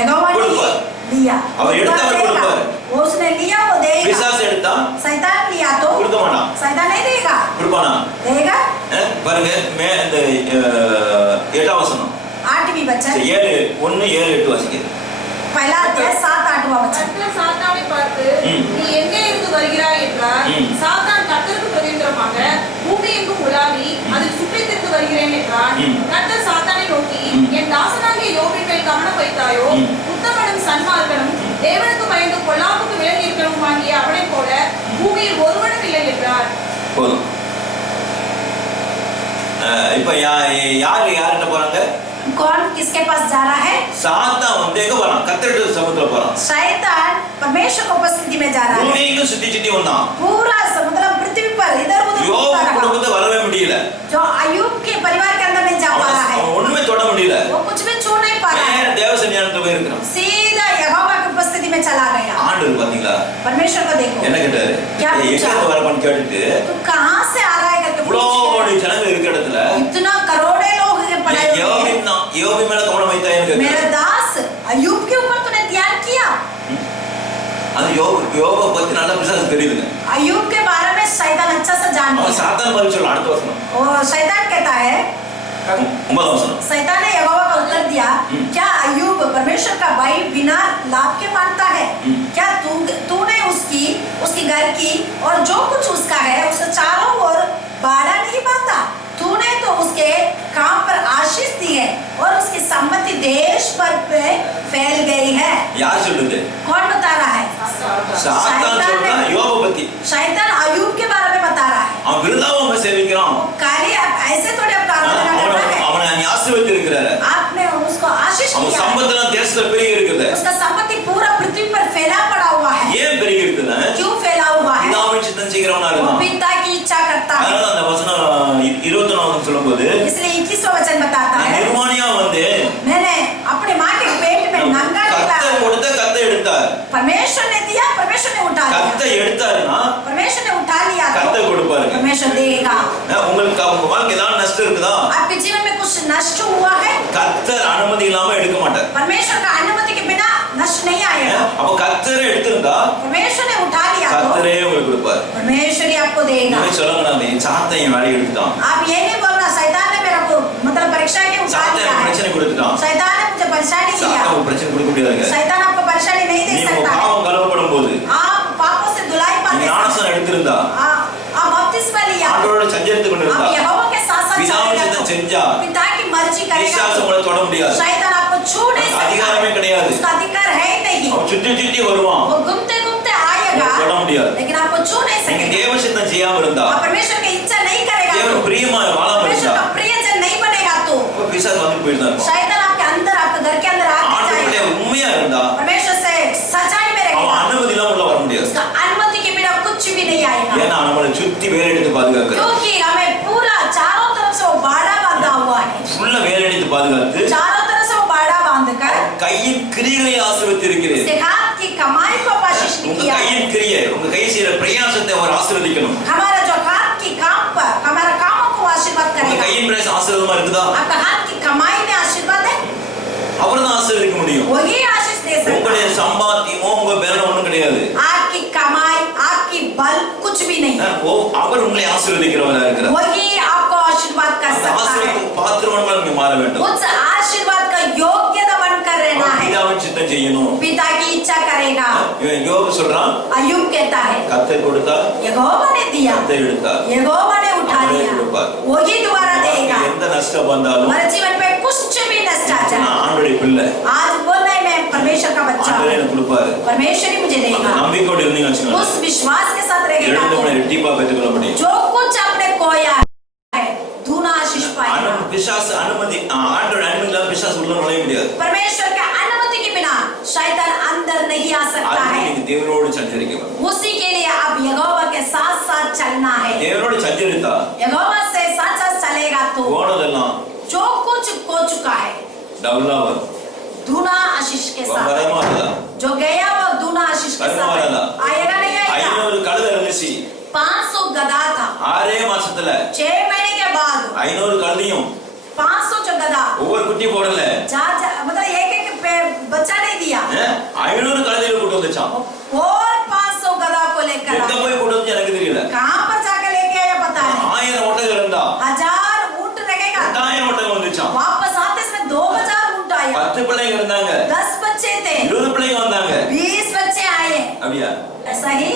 यहोवा ने கொடுப்பார். दिया, அவர் எடுத்தா அவர் देगा। கொடுப்பார். वो उसने लिया वो देगा। பிசாசு எடுத்தா शैतान लिया तो கொடுக்க மாட்டான். शैतान नहीं देगा, கொடுப்பானா? देगा। பாருங்க இந்த 8ஆம் வசனம் 8वीं वचन 7 1 7 8 வாசிக்கிறது. पहला अध्याय 7-8वां वचन। கர்த்தர் சாத்தானை பார்த்து நீ எங்கே இருந்து வருகிறாய் என்றார். சாத்தான் கர்த்தருக்கு பிரதியுத்தரமாக பூமி எங்கும் உலாவி அதில் சுற்றித் திரிந்து வருகிறேன் என்றான். கர்த்தர் சாத்தானை நோக்கி என் தாசனாகிய யோபின் மேல் கவனம் வைத்தாயோ, உத்தமனும் சன்மார்க்கனும் தேவனுக்கு பயந்து பொல்லாப்புக்கு விலகி இருக்கிறவனுமாகிய அவனைப் போல பூமியில் ஒருவனும் இல்லை என்றார். போதும். இப்ப யார்கிட்ட போறாங்க? कौन किसके पास जा रहा है? சாத்தான் வந்து எங்க போறான்? கர்த்தருடைய சமூகத்துல போறான். शैतान परमेश्वर की उपस्थिति में जा रहा है। பூமியையும் சுத்தி சுத்தி வந்தான். पूरा मतलब पृथ्वी पर इधर उधर யோபு घूमता रहा। குடும்பத்தை வரவே முடியல. जो अय्यूब के परिवार के अंदर नहीं जा पा रहा है, அவன் ஒண்ணுமே தொட முடியல. वो कुछ भी छू नहीं पा रहा है, நேரா தேவ சன்னிதானத்துல போய் இருக்கிறான். सीधा यहोवा की उपस्थिति में चला गया। ஆண்டவர் பாத்தீங்களா परमेश्वर को देखो, என்ன கேட்டாரு? क्या எங்க पूछा? இருந்து வரப்பான்னு கேட்டுட்டு तू कहाँ से आ रहा है करके இவ்வளோ पूछा। ஜனங்கள் இருக்கிற இடத்துல इतना करोड़ों लोग हैं पड़े हुए हैं। யோபி மேல கவனம் வைத்தாயன்னு கேட்டாரு. मेरा दास अय्यूब के ऊपर तूने ध्यान किया। அது யோப பத்தி நல்லா பிசாசு தெரியுதுங்க. अय्यूब के बारे में शैतान अच्छा से जान அவன் गया। சாத்தான் பதில் சொல்ல அடுத்த வசனம் और शैतान कहता है, 9ஆம் வசனம். शैतान ने यहोवा का उत्तर दिया, क्या अय्यूब परमेश्वर का भाई बिना लाभ के मानता है? क्या तूने उसकी घर की और जो कुछ उसका है उसे चारों ओर बाड़ा नहीं बांधा? तूने तो उसके काम पर आशीष दी है और उसकी सम्मति देश भर पे फैल गई है। யார் சொல்லுது? कौन बता रहा है? சாத்தான் சொல்றா யோப பத்தி. शैतान अय्यूब के बारे में बता रहा है। அவன் விருதாவ சேவிக்கிறான். खाली आप ऐसे थोड़े आप प्रार्थना करना है। அவனை நீ ஆசீர்வதித்து இருக்கிறாரு. आपने उसको आशीष அவன் दिया है। சம்பந்தம் தேசத்துல பெருகி இருக்குது. उसका संपत्ति पूरा पृथ्वी पर फैला पड़ा हुआ है। ஏன் பெருகி இருக்குதுன்னா क्यों फैला हुआ है? பிதாவின் சித்தம் செய்கிறவனா वो இருந்தான். पिता की इच्छा करता है। அதனால அந்த வசனம் 21ஆம் சொல்லும்போது इसलिए 21वां वचन बताता है, நிர்வாணியா வந்து मैंने अपने माँ के पेट में नंगा கத்தை निकला, கொடுத்த கத்தை எடுத்தார். परमेश्वर ने दिया, परमेश्वर ने उठा लिया। கத்தை எடுத்தாருன்னா परमेश्वर ने उठा लिया கத்தை तो கொடுப்பாரு. परमेश्वर देगा। உங்களுக்கு உங்க வாழ்க்கை ஏதாவது நஷ்டம் இருக்குதா? आपके जीवन में कुछ नष्ट हुआ है, கர்த்தர் அனுமதி இல்லாம எடுக்க மாட்டார். परमेश्वर का अनुमति के बिना नष्ट नहीं आएगा। அப்ப கர்த்தரே எடுத்திருந்தா परमेश्वर ने उठा लिया तो கர்த்தரே உங்களுக்கு கொடுப்பார். परमेश्वर ही आपको देगा। நீங்க சொல்லுங்க, நான் சாத்தான் என் வேலையை எடுத்துட்டான். आप ये नहीं बोलना शैतान ने मेरा को मतलब परीक्षा के उठा சாத்தான் लिया எனக்கு है। பிரச்சனை கொடுத்துட்டான். शैतान ने मुझे परेशानी दिया। சாத்தான் உங்களுக்கு பிரச்சனை கொடுக்க முடியாதுங்க. शैतान आपको परेशानी नहीं दे நீங்க सकता है। பாவம் கழுவப்படும் போது आप पापों से धुलाई நீங்க पाते ஞானஸ்நானம் எடுத்திருந்தா आप बपतिस्मा लिया, ஆண்டவரோட சஞ்சரித்து கொண்டிருந்தா आप यहोवा के साथ साथ பிதாவின் चलेगा சித்தம் तो செஞ்சா पिता की मर्जी करेगा பிசாசு तो உங்களை தொட முடியாது. शैतान आपको छू नहीं அதிகாரமே सकता, கிடையாது. उसका अधिकार है ही नहीं। அவன் சுத்தி சுத்தி வருவான், वो घूमते घूमते आएगा தொட முடியாது. लेकिन आपको छू नहीं நீங்க सकेगा। தேவ சித்தம் செய்யாம இருந்தா आप परमेश्वर की इच्छा नहीं करेगा தேவன் तो பிரியமா வாழாம परमेश्वर இருந்தா का प्रियजन नहीं बनेगा तो அப்ப பிசாசு வந்து போயிட்டு தான் இருப்பான். शैतान आपके अंदर आपके घर के अंदर आके ஆண்டவருடைய जाएगा। உண்மையா இருந்தா परमेश्वर से सच्चाई में அவன் रहेगा, அனுமதி இல்லாம உள்ள வர முடியாது. उसका अनुमति के बिना कुछ भी नहीं आएगा, ஏன்னா நம்மளை சுத்தி வேலையெடுத்து பாதுகாக்கிறார். क्योंकि हमें पूरा चारों तरफ से वो बाड़ा बांधा हुआ है। ஃபுல்லா வேலையெடுத்து பாதுகாத்து चारों तरफ से वो बाड़ा बांध कर கையின் கிரியைகளை ஆசீர்வதித்து இருக்கிறேன். उसके हाथ की कमाई को आशीष உங்க किया है। கையின் கிரியை, உங்க கை செய்யற பிரயாசத்தை அவர் ஆசீர்வதிக்கணும். हमारा जो हाथ की काम पर हमारा कामों को आशीर्वाद உங்க करेगा। கையின் பிரயாசம் ஆசீர்வாதமா இருக்குதா? आपका हाथ की कमाई में आशीर्वाद है, அவர் தான் ஆசீர்வதிக்க முடியும். वही आशीष दे सकता உங்களுடைய है। சம்பாத்தியமோ உங்க பலனோ ஒண்ணும் கிடையாது. आपकी कमाई आपकी बल कुछ भी नहीं, அவர் உங்களை ஆசீர்வதிக்கிறவரா இருக்கிறார். वही आपको आशीर्वाद कर அந்த सकता है। ஆசீர்வாதத்துக்கு பாத்திரமா நீங்க மாற வேண்டும். उस आशीर्वाद का योग्यता बनकर रहना है, பிதாவின் சித்தம் செய்யணும். पिता की इच्छा करेगा। இவன் யோபு சொல்றான், अय्यूब कहता है, கத்தை கொடுத்தா यहोवा ने दिया, கத்தை எடுத்தா यहोवा ने उठा அவரே लिया, கொடுப்பார். वही दोबारा देगा। எந்த நஷ்டம் வந்தாலும் हमारे जीवन में कुछ भी नष्ट आ जाए, நான் ஆண்டவருடைய பிள்ளை, आज बोल रहे मैं परमेश्वर का बच्चा ஆண்டவரே हूं, எனக்கு கொடுப்பாரு. परमेश्वर ही मुझे அந்த देगा। நம்பிக்கையோடு இருந்தீங்க வச்சுக்கோங்க, उस विश्वास के साथ रहेगा எழுந்து तो உங்களை ரெட்டிப்பா பெற்றுக்கொள்ள முடியும். जो कुछ आपने खोया है दूना आशीष पाएगा। பிசாசு அனுமதி, ஆண்டவருடைய அனுமதி இல்லாம பிசாசு உள்ள நுழைய முடியாது. परमेश्वर के अनुमति के बिना शैतान अंदर नहीं आ सकता அதுக்கு है। நீங்க தேவனோடு சஞ்சரிக்கணும். उसी के लिए आप यहोवा के साथ साथ चलना है। தேவனோடு சஞ்சரித்தா यहोवा से साथ साथ चलेगा तो போனதெல்லாம் जो कुछ खो चुका है, டபுளா வரும். दूना आशीष के साथ வரமா வரல. जो गया वो दूना आशीष के வரமா வரல. साथ आएगा नहीं आएगा 500 கழுதை இருந்துச்சு. 500 गधा था 6 மாசத்துல 6 महीने के बाद 500 கழுதையும் 500 जो गधा ஒவ்வொரு குட்டி போடல. मतलब एक एक बच्चा नहीं दिया 500 கழுதைகளை கூட்டு வந்துச்சாம். और 500 गधा को लेकर எங்க போய் கூட்டு வந்து எனக்கு தெரியல. कहां पर जाकर लेके आया पता नहीं 1000 ஒட்டகம் இருந்தா 1000 ऊंट लगेगा 1000 ஒட்டகம் வந்துச்சாம். वापस आते इसमें 2000 ऊंट आया 10 பிள்ளைங்க இருந்தாங்க 10 बच्चे थे 20 பிள்ளைங்க வந்தாங்க. 20 बच्चे आए அப்படியா? ऐसा ही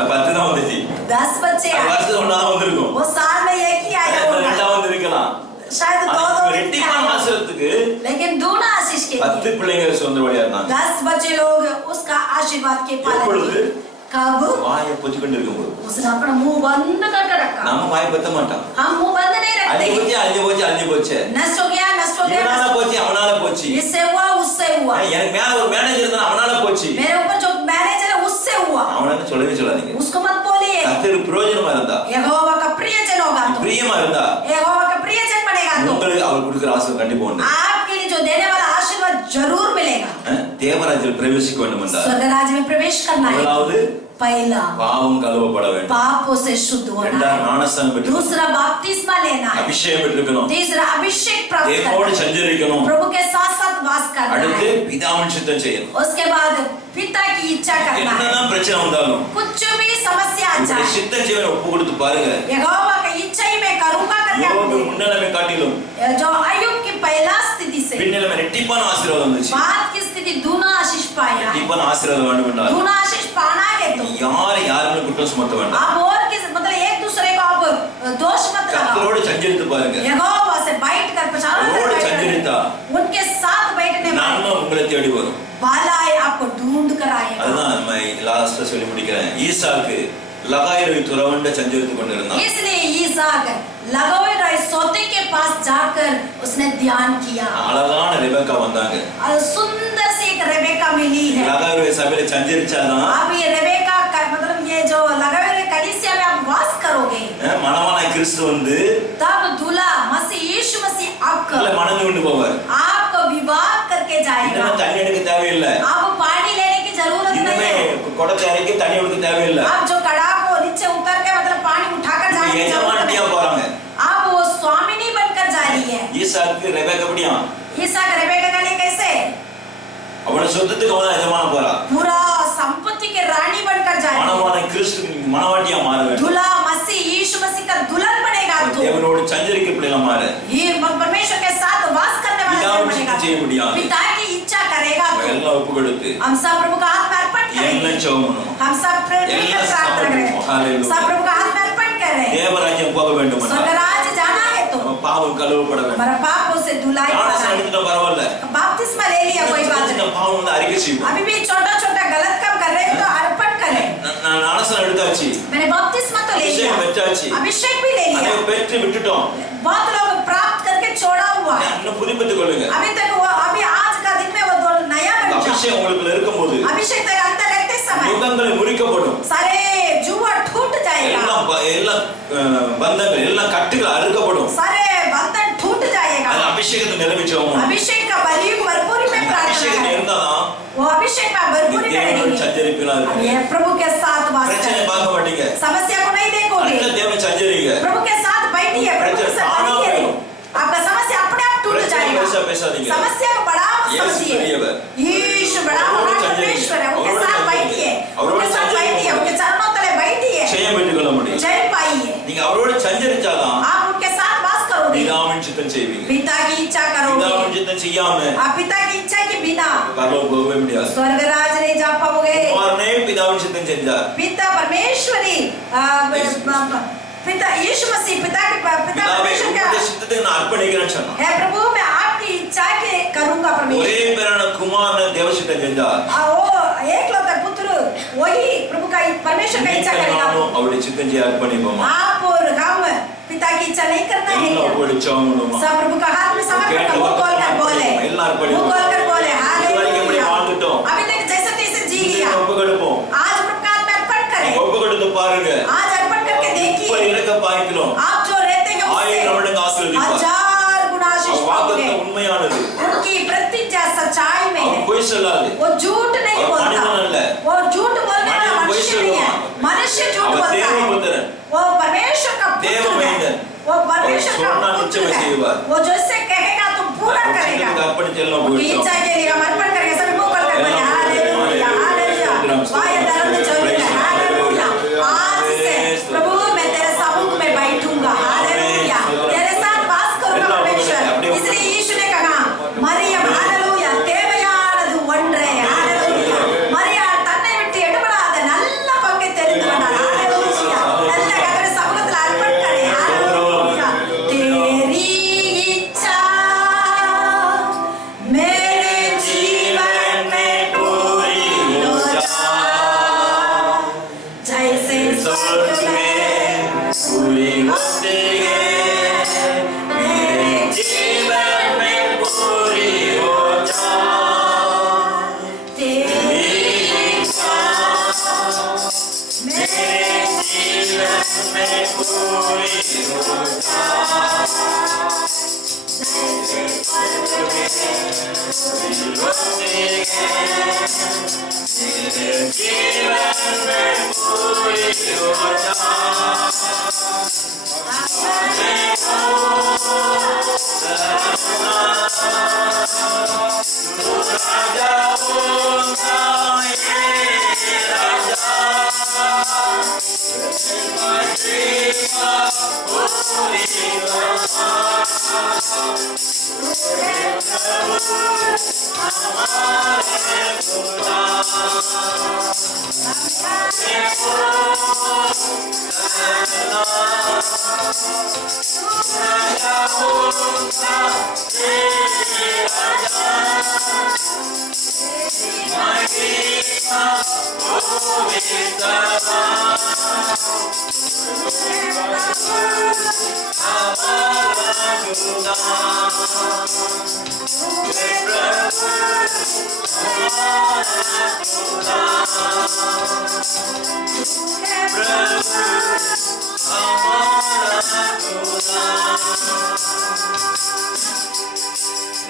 10 தான் வந்துச்சு. 10 बच्चे आए வருஷம் ஒண்ணா வந்திருக்கும். वो साल में एक ही आया होगा ரெண்டா வந்திருக்கலாம். शायद दो ரெட்டிப்பான ஆசீர்வாதத்துக்கு लेकिन दूना आशीष के 10 பிள்ளைங்க சொந்தவழியா இருந்தாங்க. 10 बच्चे लोग उसका आशीर्वाद के पालन எப்பொழுது? किए कब வாயை பொத்திக்கொண்டு இருக்கும்போது. उसने अपना मुंह बंद करके रखा நம்ம வாய் பொத்த மாட்டோம். हम मुंह बंद नहीं रखते அழிஞ்சு போச்சு. नष्ट हो गया இவனால போச்சு அவனால போச்சு. इससे हुआ उससे हुआ எனக்கு மேல ஒரு மேனேஜர் இருந்தா அவனால போச்சு. मेरे ऊपर जो मैनेजर है उससे हुआ அவனால சொல்லவே சொல்லாதீங்க. उसको मत बोलिए கர்த்தருக்கு பிரயோஜனமா இருந்தா यहोवा का प्रियजन होगा तो பிரியமா இருந்தா यहोवा का प्रियजन बनेगा तो உங்களுக்கு அவர் கொடுக்கிற ஆசீர்வாதம் கண்டிப்பா உண்டு. आपके लिए जो देने वाला आशीर्वाद जरूर मिलेगा தேவராஜ்யத்தில் பிரவேசிக்க வேண்டும் என்றால் स्वर्ग राज्य में प्रवेश करना है முதலாவது पहला பாவம் கழுவப்பட வேண்டும். पापों से शुद्ध होना இரண்டாவது है ஞானஸ்நானம் பெற்று दूसरा बपतिस्मा लेना है அபிஷேகம் பெற்றிருக்கணும். तीसरा अभिषेक प्राप्त தேவனோடு करना है சஞ்சரிக்கணும். प्रभु के साथ साथ वास करना அடுத்து है பிதாவின் சித்தம் செய்யணும். उसके बाद पिता की इच्छा करना है என்னதான் பிரச்சனை வந்தாலும் कुछ भी समस्या आ உங்களுடைய जाए சித்தம் செய்ய ஒப்பு கொடுத்து பாருங்க. यहोवा का इच्छा ही मैं करूंगा करके யோபு अपने முன்னலமை காட்டிலும் जो अय्यूब की पहला स्थिति से பின்னலமை ரெட்டிப்பான ஆசீர்வாதம் வந்துச்சு. बाद की स्थिति दूना आशीष पाया है ரெட்டிப்பான ஆசீர்வாதம் வேண்டும் என்றால் दूना आशीष पाना है तो யாருமே குற்றம் சுமத்த வேண்டாம். आप और किस मतलब एक दूसरे को आप दोष मत लगाओ கர்த்தரோடு சஞ்சரித்து பாருங்க. यहोवा से बैठ कर அவரோடு சஞ்சரித்தா उनके साथ बैठने நன்மை में உங்களை தேடி வரும். बालाए आपको ढूंढ कर आएगा அதுதான் நம்ம லாஸ்டா சொல்லி முடிக்கிறேன். ஈசாக்கு லகாயிரை துறவண்ட சஞ்சரித்து கொண்டிருந்தான். इसलिए ईसाक लगावे रहे सोते के पास जाकर उसने ध्यान किया அழகான ரெபெக்கா வந்தாங்க. और सुंदर सी एक रेबेका मिली है லகாயிரை சபையில சஞ்சரிச்சாதான் अब ये रेबेका का मतलब ये जो लगावे रहे कलीसिया में आप वास करोगे மணவாளனாய் கிறிஸ்து வந்து तब दूल्हा मसीह यीशु मसीह நல்ல आपको மணந்து கொண்டு போவார். आपको विवाह करके जाएगा இன்னும் தண்ணி எடுக்க தேவையில்லை. आपको पानी लेने की जरूरत இன்னுமே नहीं है குடத்தை இறக்கி தண்ணி எடுக்க தேவையில்லை. आप जो कड़ा को नीचे उतर के मतलब पानी उठाकर जाने की जरूरत எஜமானட்டியா नहीं போறாங்க. आप वो स्वामिनी बनकर जा रही है ஈசாக்கு ரெபெக்கா எப்படியா? ईसाक रेबेका का लिए कैसे அவனோட சொத்துக்கு அவன் எஜமான போறா. पूरा संपत्ति के रानी बनकर जा रही है மணவாளன் கிறிஸ்து மணவாட்டியா மாற வேண்டும். दूल्हा मसीह यीशु मसीह का दुल्हन बनेगा तो தேவனோடு சஞ்சரிக்க பிள்ளைகளா மாற. ये परमेश्वर के साथ वास करने वाला पिता बनेगा उचित செய்ய முடியாது. पिता की इच्छा करेगा तो எல்லாம் ஒப்பு கொடுத்து हम सब प्रभु का हाथ में अर्पण எல்லாம் करेंगे ஜெபம் பண்ணுவோம். हम सब प्रभु का எல்லாம் प्रार्थना करें हालेलुया. सब प्रभु का हाथ में अर्पण करें தேவராஜ்யம் போக வேண்டும் स्वर्ग என்றால் राज्य जाना है तो நம்ம பாவம் கழுவப்பட வேண்டும். हमारा पापों से धुलाई ஞானஸ்நானம் करना है எடுத்துட்டா பரவாயில்ல. बपतिस्मा ले लिया कोई बात சின்ன नहीं பாவம் வந்து அறிக்கை செய்வோம். अभी भी छोटा छोटा गलत काम कर रहे हो तो अर्पण करें நான் ஞானஸ்நானம் எடுத்தாச்சு. मैंने बपतिस्मा तो ले लिया अभिषेक பெற்றாச்சு. अभिषेक भी ले அதை लिया பெற்று விட்டுட்டோம். बहुत लोग प्राप्त करके छोड़ा हुआ है இன்னும் புதுப்பித்துக் கொள்ளுங்க. अभी तक वो अभी आज का दिन में वो दो नया बन जाओ அபிஷேகம் உங்களுக்கு இருக்கும்போது अभिषेक तक अंदर रहते समय யுகங்களை முறிக்கப்படும். सारे जुआ टूट जाएगा எல்லாம் பந்தங்கள் எல்லாம் கட்டுகள் அறுக்கப்படும். सारे बंधन टूट जाएगा அது அபிஷேகத்தை நிறைவேற்றுவோம். अभिषेक का बलि भरपूरी में प्रार्थना அபிஷேகம் है இருந்தாதான் वो अभिषेक में भरपूरी में தேவனோடு रहेंगे சஞ்சரிப்பீங்களா अब இருப்பீங்க. ये प्रभु के साथ वास பிரச்சனை करें பார்க்க மாட்டீங்க. समस्या को नहीं देखोगे நல்ல தேவனை சஞ்சரிங்க. प्रभु के साथ बैठिए प्रभु के साथ बैठिए आपका समस्या अपने आप टूट பிரச்சனை जाएगा பெருசா பேசாதீங்க. समस्या को बड़ा मत यीशु समझिए பெரியவர். यीशु बड़ा महान परमेश्वर है उनके साथ बैठिए उनके साथ बैठिए उनके चरणों तले बैठिए ஜெயம் பெற்றுக்கொள்ள முடியும். जय पाइए நீங்க அவரோட சஞ்சரிச்சாதான் आप उनके साथ वास करोगे பிதாவின் சித்தம் செய்வீங்க. पिता की इच्छा करोगे பிதாவின் சித்தம் செய்யாம आप पिता की इच्छा के बिना பரலோகம் போகவே முடியாது. स्वर्ग राज नहीं जा पाओगे குமாரனே பிதாவின் சித்தம் செஞ்சார். पिता परमेश्वरी पिता यीशु मसीह पिता பிதாவே परमेश्वर உங்களுடைய का சித்தத்துக்கு நான் அர்ப்பணிக்கிறேன்னு சொன்னான். है प्रभु मैं आपकी इच्छा के करूंगा परमेश्वर ஒரே பேரான குமாரன் தேவ சித்தம் செஞ்சார். वो एकलौता पुत्र वही प्रभु का परमेश्वर का इच्छा करेगा நானும் அவருடைய சித்தம் செய்ய அர்ப்பணிப்போமா? आप और हम पिता की इच्छा नहीं करना है எல்லாம் क्या? ஒவ்வொரு ஜெபம் பண்ணுவோமா? सब प्रभु का हाथ में समर्पण कर मुंह खोल कर बोले मुंह खोल कर बोले இதுவரைக்கும் எப்படி हालेलुया வாழ்ந்துட்டோம்? अभी तक जैसे तैसे जी लिया ஒப்பு கொடுப்போம். आज प्रभु का हाथ में अर्पण करें ஒப்பு கொடுத்து பாருங்க. आज अर्पण करके இப்ப देखिए இறக்க பாய்க்கிறோம். आप जो रहते हैं 1000 उससे மடங்கு ஆசீர்வதிப்பார். 1000 गुना आशीष அவர் पाओगे வாக்குத்தத்தம் உண்மையானது. பொய் சொல்லாது. वो झूठ नहीं और बोलता, मनिदन अल्ल. वो झूठ बोलने वाला मनिदन मनुष्य பொய் नहीं है, சொல்லுவான். मनुष्य झूठ அவன் बोलता है, தேவபுத்திரன். वो परमेश्वर का देव पुत्र है, மைந்தன். वो परमेश्वर का சொன்னா पुत्र நிச்சயம் है, செய்வார். वो जैसे कहेगा तो पूरा करेगा, अर्पण चलना उनकी इच्छा के लिए हम अर्पण करेंगे, सभी मुंह खोल कर बोलिए हालेलुया हालेलुया, वाह ये धर्म में चलूंगा हालेलुया, आज से प्रभु मैं तेरे सम्मुख में बैठूंगा हालेलुया, तेरे साथ वास करूंगा परमेश्वर, इसलिए यीशु ने कहा मरियम हालेलुया தேவையானது ஒன்றே हालेलुया, மரியாள் தன்னை விட்டு எடுபடாத நல்ல பங்கை தெரிந்து கொண்டாள் हालेलुया, நல்ல கர்த்தருடைய சமூகத்தில் அர்ப்பணம் करे हालेलुया, तेरी इच्छा मेरे जीवन में पूरी हो जाए, जैसे स्वर्ग में पूरी होती है मेरे जीवन में पूरी हो जाए तेरी इच्छा मेरे जीवन में पूरी हो जाए जैसे स्वर्ग में पूरी होती है मेरे जीवन में पूरी हो जाए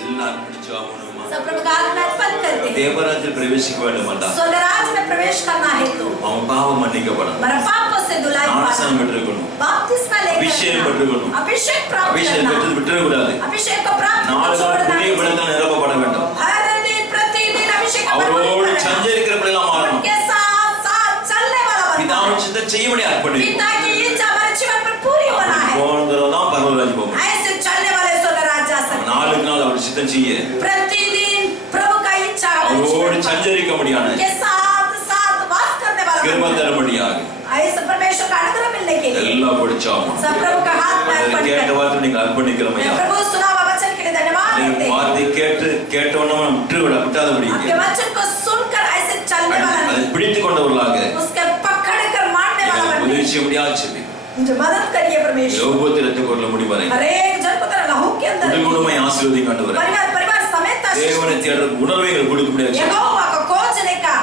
எல்லாரும் பிடிச்சா ஒண்ணுமா सब प्रभु का आत्मा अर्पण करते हैं, தேவராஜ்யத்தில் பிரவேசிக்க வேண்டுமாண்டா स्वर्गराज में प्रवेश करना है तो அவன் பாவம் மன்னிக்கப்படும் हमारा पापों से धुलाई ஞானஸ்நானம் पाना, பெற்றிருக்கணும் बपतिस्मा लेकर अभिषेक பெற்றுக்கணும். अभिषेक प्राप्त அபிஷேகம் करना, பெற்று விட்டுறக்கூடாது अभिषेक को प्राप्त நாலு நாள் छोड़ना புதிய नहीं, படத்தில் நிரப்பப்பட வேண்டும் हर दिन प्रतिदिन अभिषेक का அவரோடு भरपूर करना, சஞ்சரிக்கிற பிள்ளைகளா மாறணும் उनके साथ साथ चलने वाला बनना, பிதாவின் சித்தம் செய்யும்படி அர்ப்பணிக்கும் पिता की इच्छा हमारे जीवन पर पूरी होना है, போனதுதான் பரவராஜ் போகும் ऐसे चलने वाले स्वर्गराज जा सकते हैं, நாளுக்கு நாள் அவர் சித்தம் செய்ய प्रतिदिन प्रभु का इच्छा हमारे அவரோடு जीवन पर சஞ்சரிக்க முடியாது के साथ साथ वास करने वाला கிருபை बनना, தரும்படியாக ऐसे परमेश्वर का अनुग्रह मिलने के लिए எல்லாம் படிச்சாகும் सब प्रभु का हाथ में अर्पण கேட்ட करते வார்த்தை நீங்க அர்ப்பணிக்கிறமையா हैं, प्रभु सुना हुआ वचन के लिए धन्यवाद देते हैं, வார்த்தை கேட்டவன விட்டாதபடி आपके वचन को सुनकर ऐसे चलने वाला அதை नहीं, பிடித்துக் கொண்டவர்களாக उसके पकड़ कर मारने वाला बनना, உதவி செய்ய முடியாது சொல்லி मुझे मदद करिए परमेश्वर, யோகத்திரத்தை கொள்ள முடிவரை हर एक जन को तेरा लहू के अंदर குடும்பமை ஆசீர்வதி கண்டவரை परिवार परिवार समेत आशीष தேவனை தேடுற உணர்வை எங்களுக்கு கொடுக்க முடியாது यहोवा को खोजने का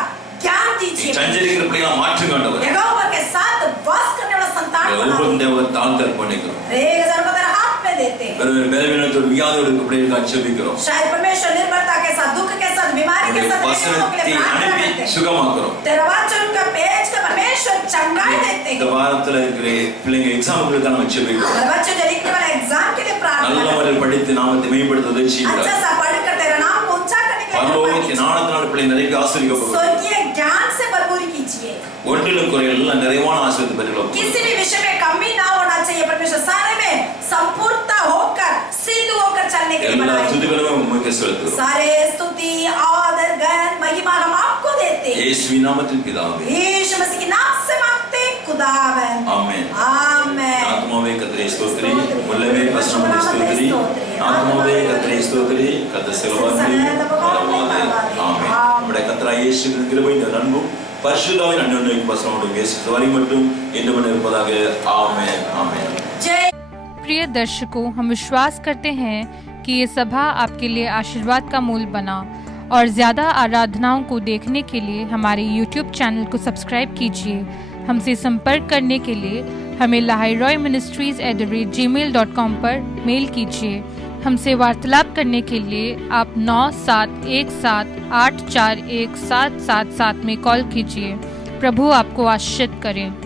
ज्ञान दीजिए, சஞ்சரிக்கிற பிள்ளைகளா மாற்று கண்டவர் यहोवा के साथ वास करने वाला संतान ஒவ்வொரு बनाइए, தேவ தாழ்ந்து அர்ப்பணிக்கிறோம் हर एक जन को तेरा हाथ में देते हैं, பலவீனத்தோடு வியாதியோடு பிள்ளைகளுக்கு அச்சபிக்கிறோம் शायद परमेश्वर निर्भरता के साथ दुख के साथ बीमारी के साथ रहने वालों के வசனத்தை लिए प्रार्थना அனுப்பி करते हैं, சுகமாக்குறோம் तेरा वचन का पेज का परमेश्वर चंगाई देते இந்த हैं, வாரத்துல இருக்கிற பிள்ளைங்க எக்ஸாமுக்கு நம்ம அச்சபிக்கிறோம் हर बच्चे जो लिखने वाला एग्जाम के लिए प्रार्थना நல்ல करते முறையில் படித்து நாமத்தை மேம்படுத்த உதவி हैं, செய்கிறார் अच्छा सा पढ़कर तेरा नाम को ऊंचा करने के लिए பரலோகத்தின் ஞானத்தினால பிள்ளை நிறைய ஆசீர்வதிக்கப்படும் स्वर्गीय ज्ञान से भरपूरी कीजिए, ஒன்றிலும் குறையில் எல்லாம் நிறைவான ஆசீர்வாதத்தை பெற்றுள்ளோம் किसी भी विषय में कमी ना होना चाहिए, परमेश्वर सारे में संपूर्णता होकर सिद्ध होकर चलने के लिए எல்லா बनाए, துதிகளும் உமக்கு செலுத்துகிறோம் सारे स्तुति आदर गण महिमा हम आपको देते हैं, இயேசுவின் நாமத்தில் பிதாவே यीशु मसीह के नाम से मांगते हैं, खुदावन ஆமென் आमेन, ஆத்மாவே கர்த்தரை ஸ்தோத்திரி உள்ளமே பசுமனை ஸ்தோத்திரி ஆத்மாவே கர்த்தரை ஸ்தோத்திரி கர்த்தர் செல்வாக்கு பரவாதே ஆமென் நம்முடைய கர்த்தராகிய இயேசுவின் கிருபையும் அன்பும் பரிசுத்தாவின் அன்யோன்யம் பசுமோடு இயேசு வரை மட்டும் இன்று இருப்பதாக ஆமென் ஆமென் जय। प्रिय दर्शकों, हम विश्वास करते हैं कि ये सभा आपके लिए आशीर्वाद का मूल बना और ज़्यादा आराधनाओं को देखने के लिए हमारे YouTube चैनल को सब्सक्राइब कीजिए। हमसे संपर्क करने के लिए हमें lahairoyministries@gmail.com पर मेल कीजिए हमसे वार्तालाप करने के लिए आप 9717841777 में कॉल कीजिए। प्रभु आपको आशीषित करें।